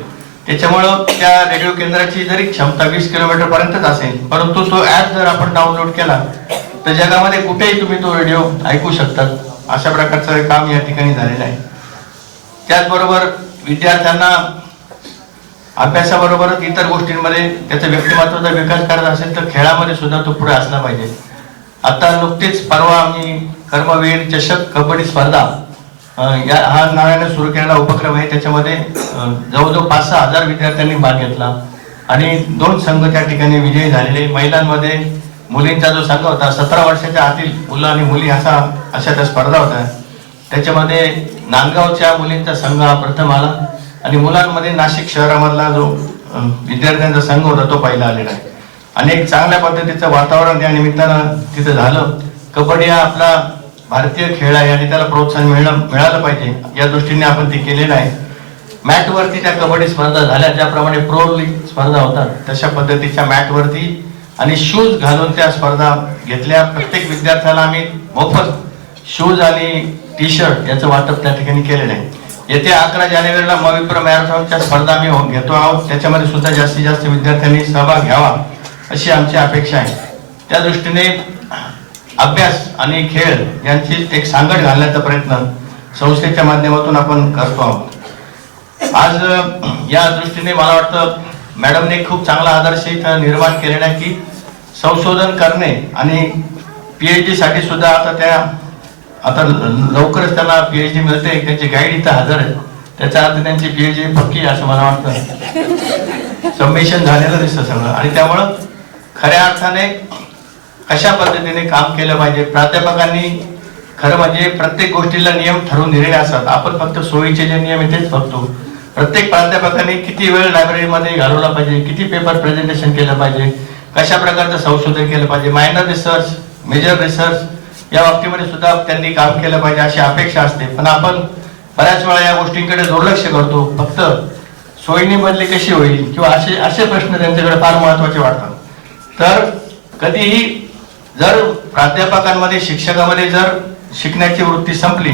त्याच्यामुळं त्या रेडिओ केंद्राची जरी क्षमता 20 किलोमीटर पर्यंतच असेल, परंतु तो ऍप जर आपण डाउनलोड केला तर जगामध्ये कुठेही तुम्ही तो रेडिओ ऐकू शकतात. अशा प्रकारचं काम या ठिकाणी झालेलं आहे. त्याचबरोबर विद्यार्थ्यांना अभ्यासाबरोबरच इतर गोष्टींमध्ये त्याचा व्यक्तिमत्वाचा विकास करायचा असेल तर खेळामध्ये सुद्धा तो पुढे असला पाहिजे. आता नुकतीच परवा आम्ही कर्मवीर चषक कबड्डी स्पर्धा हा नावाने सुरू केलेला उपक्रम आहे. त्याच्यामध्ये जवळजवळ 5-6 हजार विद्यार्थ्यांनी भाग घेतला आणि 2 संघ त्या ठिकाणी विजयी झालेले. महिलांमध्ये मुलींचा जो संघ होता 17 वर्षाच्या आतील मुलं आणि मुली अशा त्या स्पर्धा होत्या. त्याच्यामध्ये नांदगावच्या मुलींचा संघ हा प्रथम आला आणि मुलांमध्ये नाशिक शहरामधला जो विद्यार्थ्यांचा संघ होता तो पहिला आलेला आहे. अनेक चांगल्या पद्धतीचं वातावरण त्या निमित्तानं तिथं झालं. कबड्डी हा आपला भारतीय खेळ आहे आणि त्याला प्रोत्साहन मिळालं पाहिजे या दृष्टीने आपण ते केलेलं आहे. मॅटवरती त्या कबड्डी स्पर्धा झाल्या, ज्याप्रमाणे प्रो लीग स्पर्धा होतात तशा पद्धतीच्या मॅटवरती आणि शूज घालून त्या स्पर्धा घेतल्या. प्रत्येक विद्यार्थ्याला आम्ही मोफत शूज आणि टी-शर्ट याचं वाटप त्या ठिकाणी केलेलं आहे. येत्या 11 जानेवारीला मविप्र मॅरेथॉनच्या स्पर्धा आम्ही घेतो आहोत. त्याच्यामध्ये सुद्धा जास्तीत जास्त विद्यार्थ्यांनी सहभाग घ्यावा अशी आमची अपेक्षा आहे. त्या दृष्टीने अभ्यास आणि खेळ यांची एक सांगड घालण्याचा प्रयत्न संस्थेच्या माध्यमातून आपण करतो आहोत. आज या दृष्टीने मला वाटतं मॅडमने खूप चांगला आदर्श इथं निर्माण केलेला आहे की संशोधन करणे आणि PhD साठी सुद्धा आता लवकरच त्यांना PhD मिळते. त्यांची गाईड इथं हजर आहे, त्याचा अर्थ त्यांची PhD पक्की असं मला वाटतं. सबमिशन झालेलं दिसतं सगळं आणि त्यामुळं खऱ्या अर्थाने कशा पद्धतीने काम केलं पाहिजे, प्राध्यापकांनी खरं म्हणजे प्रत्येक गोष्टीला नियम ठरवून दिलेले असतात. आपण फक्त सोयीचे जे नियम आहे तेच बघतो. प्रत्येक प्राध्यापकाने किती वेळ लायब्ररीमध्ये घालवला पाहिजे, किती पेपर प्रेझेंटेशन केलं पाहिजे, कशा प्रकारचं संशोधन केलं पाहिजे, मायनर रिसर्च, मेजर रिसर्च या बाबतीमध्ये सुद्धा त्यांनी काम केलं पाहिजे अशी अपेक्षा असते. पण आपण बऱ्याच वेळा या गोष्टींकडे दुर्लक्ष करतो. फक्त सोयीने बदली कशी होईल किंवा असे प्रश्न त्यांच्याकडे फार महत्वाचे वाटतात. तर कधीही जर प्राध्यापकांमध्ये शिक्षकामध्ये जर शिकण्याची वृत्ती संपली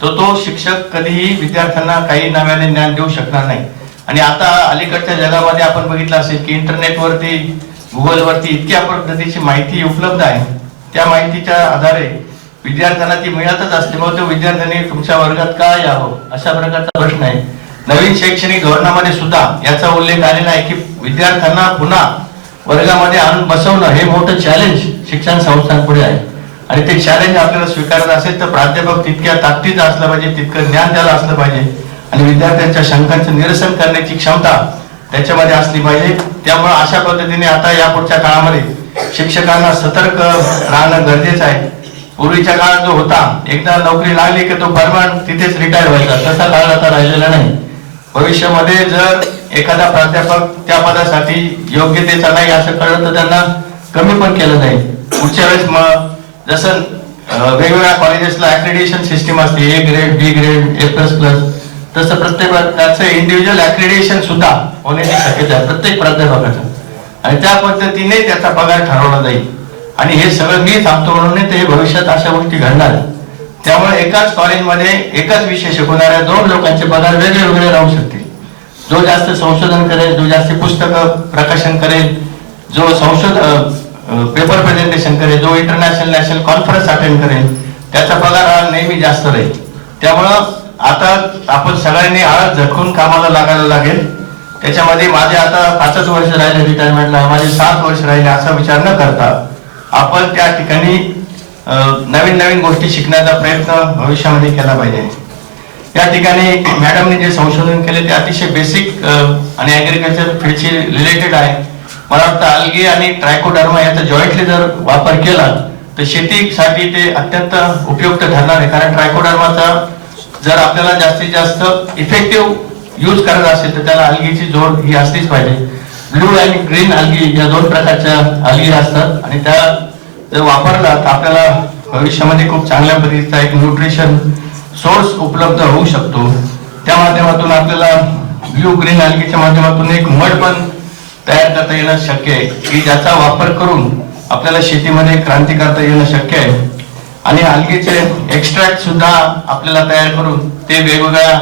तर तो शिक्षक कधीही विद्यार्थ्यांना काही नव्याने ज्ञान देऊ शकणार नाही. आणि आता अलीकडच्या जगामध्ये आपण बघितलं असेल की इंटरनेटवरती, गुगलवरती इतक्या पद्धतीची माहिती उपलब्ध आहे. त्या माहितीच्या आधारे विद्यार्थ्यांना ती मिळतच असल्यामुळे तो विद्यार्थ्यांनी तुमच्या वर्गात का यावं अशा प्रकारचा प्रश्न आहे. नवीन शैक्षणिक धोरणामध्ये सुद्धा याचा उल्लेख आलेला आहे की विद्यार्थ्यांना पुन्हा वर्गामध्ये आणून बसवणं हे मोठं चॅलेंज शिक्षण संस्थांपुढे आहे. आणि ते चॅलेंज आपल्याला स्वीकारत असेल तर प्राध्यापक तितक्या ताकदीचा असला पाहिजे, तितकं ज्ञान त्याला असलं पाहिजे आणि विद्यार्थ्यांच्या शंकांचं निरसन करण्याची क्षमता त्याच्यामध्ये असली पाहिजे. त्यामुळे अशा पद्धतीने आता या पुढच्या काळामध्ये शिक्षकांना सतर्क राहणं गरजेचं आहे. पूर्वीच्या काळात जो होता, एकदा नोकरी लागली की तो परमनंट तिथेच रिटायर व्हायचा, तसा काळ आता राहिलेला नाही. भविष्यामध्ये जर एखादा प्राध्यापक त्या पदासाठी योग्यतेचा नाही असं कळलं तर त्यांना कमी पण केलं जाईल. पुढच्या वेळेस मग जसं वेगवेगळ्या कॉलेजेसला ऍक्रेडिटेशन सिस्टीम असते, A grade, B grade, A++, तसं प्रत्येक त्याचं इंडिव्हिज्युअल ऍक्रेडिटेशन सुद्धा होण्याची शक्यता आहे प्रत्येक प्राध्यापकाचं. आणि त्या पद्धतीने त्याचा पगार ठरवला जाईल. आणि हे सगळं मी सांगतो म्हणून नाही, तर हे भविष्यात अशा गोष्टी घडणार आहेत. त्यामुळे एकाच कॉलेजमध्ये एकाच विषय शिकवणाऱ्या 2 लोकांचे पगार वेगळे वेगळे राहू शकतील. जो जास्त संशोधन करेल, जो जास्त पुस्तकं प्रकाशन करेल, जो पेपर प्रेझेंटेशन करेल, जो इंटरनॅशनल नॅशनल कॉन्फरन्स अटेंड करेल, त्याचा पगार हा नेहमी जास्त राहील. त्यामुळं आता आपण सगळ्यांनी आळस झटकून कामाला लागायला लागेल. त्याच्यामध्ये माझे आता 5च वर्ष राहिले रिटायरमेंटला, माझे 7 वर्ष राहिले असा विचार न करता आपण त्या ठिकाणी नवीन नवीन गोष्टी शिकण्याचा प्रयत्न भविष्यामध्ये केला पाहिजे. या ठिकाणी मॅडमने जे संशोधन केले ते अतिशय बेसिक आणि ऍग्रिकल्चर फील्डशी रिलेटेड आहे. मला वाटतं अल्गी आणि ट्रायकोडर्मा याचा जॉईंटली जर वापर केला तर शेतीसाठी ते अत्यंत उपयुक्त ठरणार आहे. कारण ट्रायकोडर्माचा जर आपल्याला जास्तीत जास्त इफेक्टिव्ह यूज करायचा असेल तर त्याला अल्गीची जोड ही असलीच पाहिजे. ब्लू आणि ग्रीन अल्गी या 2 प्रकारच्या अल्गी असतात आणि त्या जर वापरला तर आपल्याला भविष्यामध्ये खूप चांगल्या पद्धतीचा एक न्यूट्रिशन सोर्स उपलब्ध होऊ शकतो. त्या माध्यमातून आपल्याला ब्लू ग्रीन अल्गीच्या माध्यमातून एक मड पण तयार करता येणं शक्य आहे की ज्याचा वापर करून आपल्याला शेतीमध्ये क्रांती करता येणं शक्य आहे. आणि अल्गीचे एक्स्ट्रॅक्ट सुद्धा आपल्याला तयार करून ते वेगवेगळ्या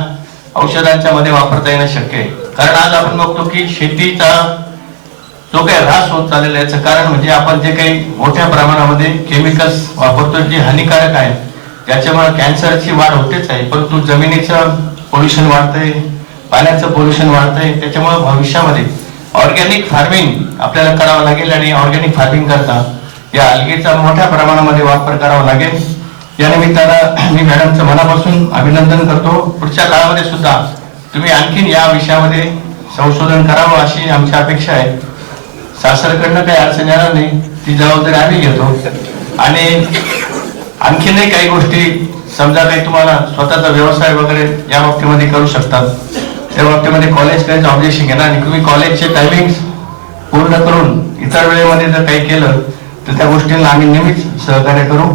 औषधांच्या मध्ये वापरता येणं शक्य आहे. कारण आज आपण बघतो की शेतीचा जो काही ऱ्हास होत चाललेला आहे याचं कारण म्हणजे आपण जे काही मोठ्या प्रमाणामध्ये केमिकल्स वापरतो जे हानिकारक आहे, ज्याच्यामुळे कॅन्सरची वाढ होतेच आहे, परंतु जमिनीचं पोल्युशन वाढतंय, पाण्याचं पोल्युशन वाढतंय. त्याच्यामुळे भविष्यामध्ये ऑर्गॅनिक फार्मिंग आपल्याला करावं लागेल आणि ऑर्गॅनिक फार्मिंग करता या अल्गीचा मोठ्या प्रमाणामध्ये वापर करावा लागेल. या निमित्तानं मी मॅडमचं मनापासून अभिनंदन करतो. पुढच्या काळामध्ये सुद्धा तुम्ही आणखीन या विषयामध्ये संशोधन करावं अशी आमची अपेक्षा आहे. शासनाकडनं काही अडचण येणार नाही, ती जबाबदारी आम्ही घेतो. आणि आणखीनही काही गोष्टी समजा काही तुम्हाला स्वतःचा व्यवसाय वगैरे या बाबतीमध्ये करू शकतात, त्या बाबतीमध्ये कॉलेज काहीच ऑब्जेक्शन घेणार आणि तुम्ही कॉलेजचे टायमिंग पूर्ण करून इतर वेळेमध्ये जर काही केलं तर त्या गोष्टींना आम्ही नेहमीच सहकार्य करू.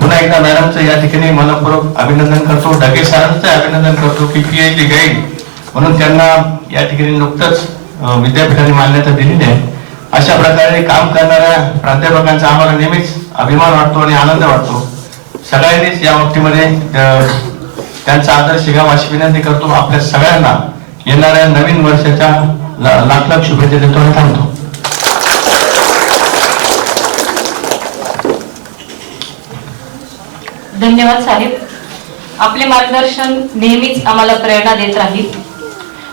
पुन्हा एकदा मॅडमचं या ठिकाणी मनपूर्वक अभिनंदन करतो. ढगे सरांचं अभिनंदन करतो की PhD गाईड म्हणून त्यांना या ठिकाणी नुकतंच विद्यापीठाने मान्यता दिलेली आहे. अशा प्रकारे काम करणाऱ्या प्राध्यापकांचा आम्हाला नेहमीच अभिमान वाटतो आणि आनंद वाटतो. सगळ्यांनीच या बाबतीमध्ये त्यांचा आदर शिकावा अशी विनंती करतो. आपल्या सगळ्यांना येणाऱ्या नवीन वर्षाच्या लाख लाख शुभेच्छा देतो आणि थांबतो. धन्यवाद साहेब. आपले मार्गदर्शन नेहमीच आम्हाला प्रेरणा देत राहील.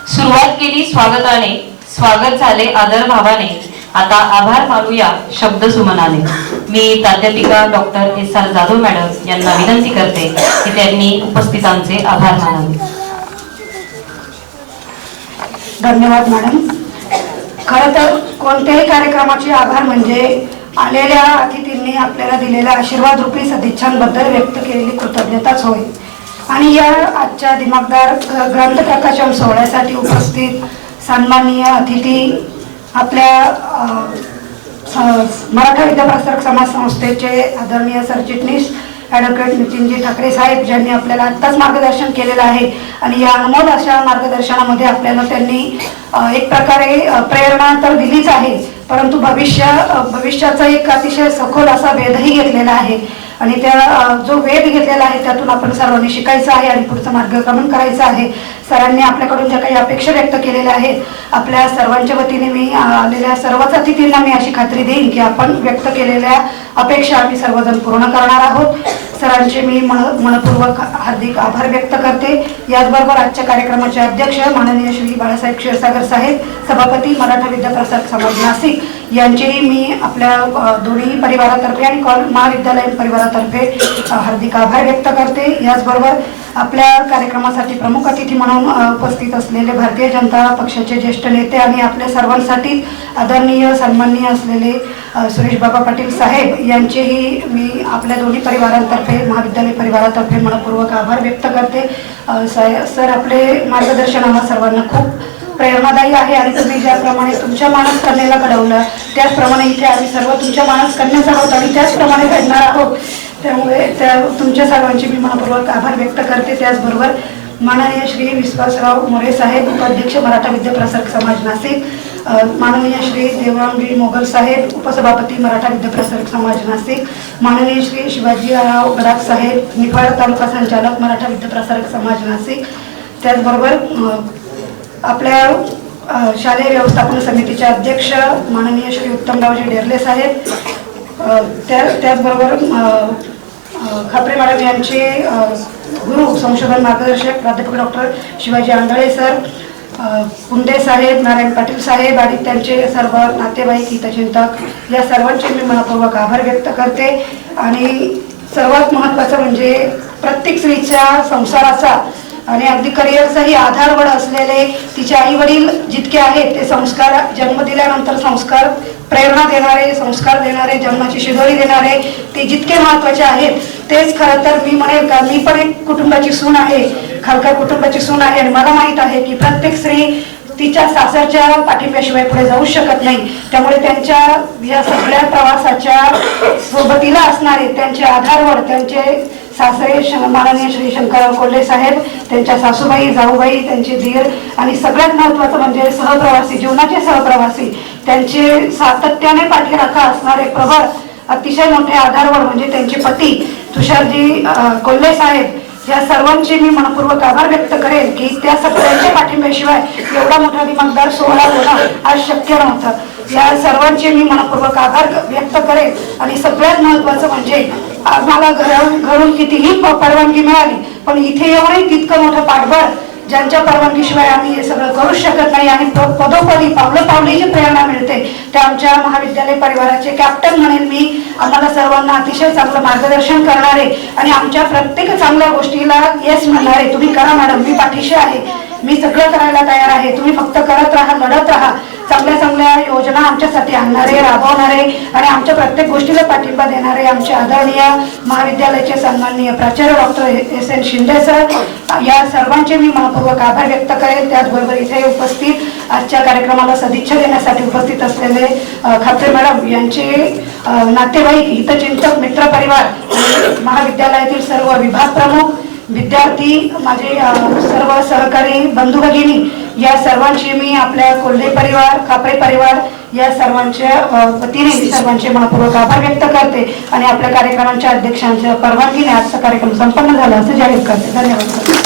सुरुवात केली स्वागताने, स्वागत झाले आदर भावाने, आता आभार मानूया शब्द सुमनाने. मी प्राध्यापिका डॉक्टर SR जाधव मॅडम यांना विनंती करते की त्यांनी उपस्थितांचे आभार मानावे. धन्यवाद मॅडम. खरं तर कोणत्याही कार्यक्रमाचे आभार म्हणजे आलेल्या अतिथींना महाराजांनी आपल्याला दिलेल्या आशीर्वाद रूपी सदिच्छांबद्दल व्यक्त केलेली कृतज्ञताच होय. आणि या आजच्या दिमागदार ग्रंथ प्रकाशन सोहळ्यासाठी उपस्थित सन्माननीय अतिथी आपल्या मराठा विद्याप्रसारक समाज संस्थेचे आदरणीय सरचिटणीस ॲडव्होकेट नितीनजी ठाकरे साहेब, ज्यांनी आपल्याला आत्ताच मार्गदर्शन केलेलं आहे आणि या अनमोल अशा मार्गदर्शनामध्ये आपल्याला त्यांनी एक प्रकारे प्रेरणा तर दिलीच आहे, परंतु भविष्याचा एक अतिशय सखोल असा वेधही घेतलेला आहे आणि त्या जो वेध घेतलेला आहे त्यातून आपण सर्वांनी शिकायचं आहे आणि पुढचं मार्गक्रमण करायचं आहे. सरांनी आपल्याकडून ज्या काही अपेक्षा व्यक्त केलेल्या आहेत, आपल्या सर्वांच्या वतीने मी आलेल्या सर्वच अतिथींना मी अशी खात्री देईन की आपण व्यक्त केलेल्या अपेक्षा आम्ही सर्वजण पूर्ण करणार आहोत. सरांचे मी मनपूर्वक हार्दिक आभार व्यक्त करते. याचबरोबर आजच्या कार्यक्रमाचे अध्यक्ष माननीय श्री बाळासाहेब क्षीरसागर साहेब, सभापती मराठा विद्याप्रसारक समाज नाशिक, यांचेही मी आपल्या दोन्ही परिवारातर्फे आणि महाविद्यालयीन परिवारातर्फे हार्दिक आभार व्यक्त करते. याचबरोबर आपल्या कार्यक्रमासाठी प्रमुख अतिथी म्हणून उपस्थित असलेले भारतीय जनता पक्षाचे ज्येष्ठ नेते आणि आपल्या सर्वांसाठी आदरणीय सन्माननीय असलेले सुरेश बाबा पाटील साहेब यांचेही मी आपल्या दोन्ही परिवारांतर्फे महाविद्यालय परिवारातर्फे मनपूर्वक आभार व्यक्त करते. सर, आपले मार्गदर्शन आम्हा सर्वांना खूप प्रेरणादायी आहे आणि तुम्ही ज्याप्रमाणे तुमच्या मानस कन्येला घडवलं त्याचप्रमाणे इथे आम्ही सर्व तुमच्या मानस कन्याच आहोत आणि त्याचप्रमाणे घडणार आहोत. त्यामुळे तुमच्या सर्वांचे मी मनपूर्वक आभार व्यक्त करते. त्याचबरोबर माननीय श्री विश्वासराव मोरे साहेब, उपाध्यक्ष मराठा विद्याप्रसारक समाज नाशिक, माननीय श्री देवरामजी मोगल साहेब, उपसभापती मराठा विद्याप्रसारक समाज नाशिक, माननीय श्री शिवाजीराव गडाख साहेब, निफाड तालुका संचालक मराठा विद्याप्रसारक समाज नाशिक, त्याचबरोबर आपल्या शालेय व्यवस्थापन समितीचे अध्यक्ष माननीय श्री उत्तमरावजी डेरले साहेब, त्याचबरोबर खापरे मॅडम यांचे गुरु संशोधन मार्गदर्शक प्राध्यापक डॉक्टर शिवाजी आंधळे सर, कुंडे साहेब, नारायण पाटील साहेब आणि त्यांचे सर्व नातेवाईक, हितचिंतक या सर्वांचे मी मनपूर्वक आभार व्यक्त करते. आणि सर्वात महत्त्वाचं म्हणजे प्रत्येक स्त्रीच्या संसाराचा आणि अगदी करिअरचाही आधारवड असलेले तिचे आई वडील जितके आहेत ते संस्कार, जन्म दिल्यानंतर संस्कार प्रेरणा देणारे, संस्कार देणारे, जन्माची शिदोरी देणारे ते जितके महत्त्वाचे आहेत तेच खरं तर मी म्हणेल का, मी पण एक कुटुंबाची सून आहे, खालकर कुटुंबाची सून आहे आणि मला माहीत आहे की प्रत्येक स्त्री तिच्या सासरच्या पाठिंब्याशिवाय पुढे जाऊ शकत नाही. त्यामुळे त्यांच्या या सगळ्या प्रवासाच्या सोबतीला असणारे त्यांचे आधारवड, त्यांचे सासरे माननीय श्री शंकरराव कोल्हे साहेब, त्यांच्या सासूबाई, जाऊबाई, त्यांचे धीर आणि सगळ्यात महत्त्वाचं म्हणजे सहप्रवासी, जीवनाचे सहप्रवासी, त्यांचे सातत्याने पाठीराखा असणारे प्रबळ अतिशय मोठे आधारवड म्हणजे त्यांचे पती तुषारजी कोल्हे साहेब, या सर्वांचे मी मनपूर्वक आभार व्यक्त करेन की त्या सगळ्यांच्या पाठिंब्याशिवाय एवढा मोठा दिमागदार सोहळा होणं आज शक्य नव्हतं. या सर्वांचे मी मनपूर्वक आभार व्यक्त करेन. आणि सगळ्यात महत्त्वाचं म्हणजे आम्हाला घरून कितीही परवानगी मिळाली पण इथे येऊनही तितकं मोठं पाठबळ ज्यांच्या परवानगीशिवाय आम्ही हे सगळं करू शकत नाही आणि पदोपदी पावलोपावली जी प्रेरणा मिळते त्या आमच्या महाविद्यालय परिवाराचे कॅप्टन म्हणेन मी, आम्हाला सर्वांना अतिशय चांगलं मार्गदर्शन करणारे आणि आमच्या प्रत्येक चांगल्या गोष्टीला येस म्हणणारे, तुम्ही करा मॅडम, मी पाठीशी आहे, मी सगळं करायला तयार आहे, तुम्ही फक्त करत राहा, लढत राहा, चांगल्या चांगल्या योजना आमच्यासाठी आणणारे, राबवणारे आणि आमच्या प्रत्येक गोष्टीला पाठिंबा देणारे आमचे आदरणीय महाविद्यालयाचे सन्माननीय प्राचार्य डॉक्टर S.N. शिंदे सर, या सर्वांचे मी मनपूर्वक आभार व्यक्त करेन. त्याचबरोबर इथे उपस्थित आजच्या कार्यक्रमाला सदिच्छा देण्यासाठी उपस्थित असलेले खापरे मॅडम यांचे नातेवाईक, हितचिंतक, मित्रपरिवार, महाविद्यालयातील सर्व विभाग प्रमुख, विद्यार्थी, माझे सर्व सहकारी बंधू भगिनी या सर्वांची मी आपल्या कोल्हे परिवार, खापरे परिवार या सर्वांच्या वतीने मी सर्वांचे मनपूर्वक आभार व्यक्त करते आणि आपल्या कार्यक्रमांच्या अध्यक्षांच्या परवानगीने आजचा कार्यक्रम संपन्न झाला असं जाहीर करते. धन्यवाद.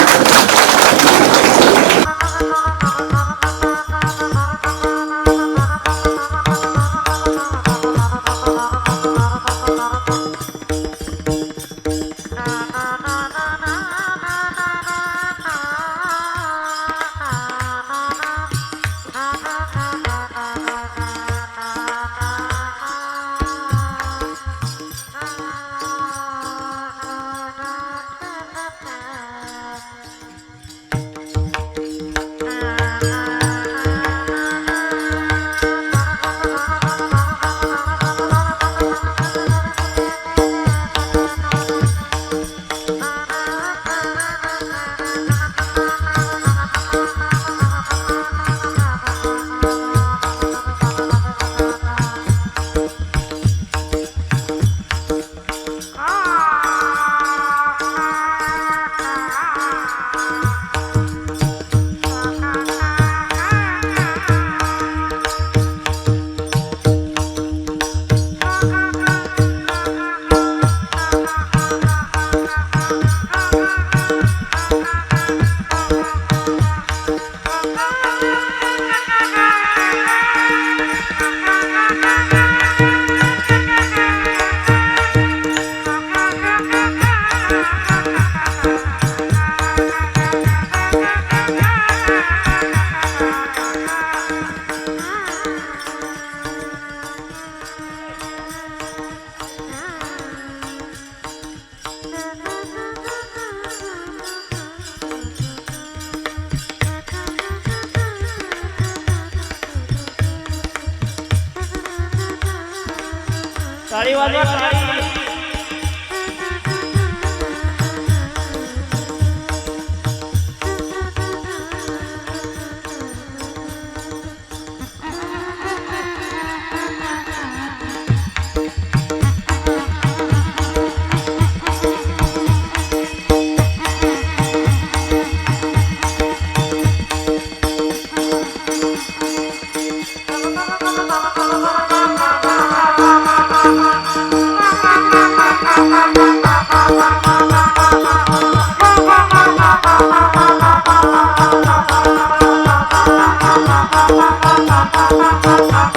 टाळी वाजवा टाळी.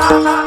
Thank you.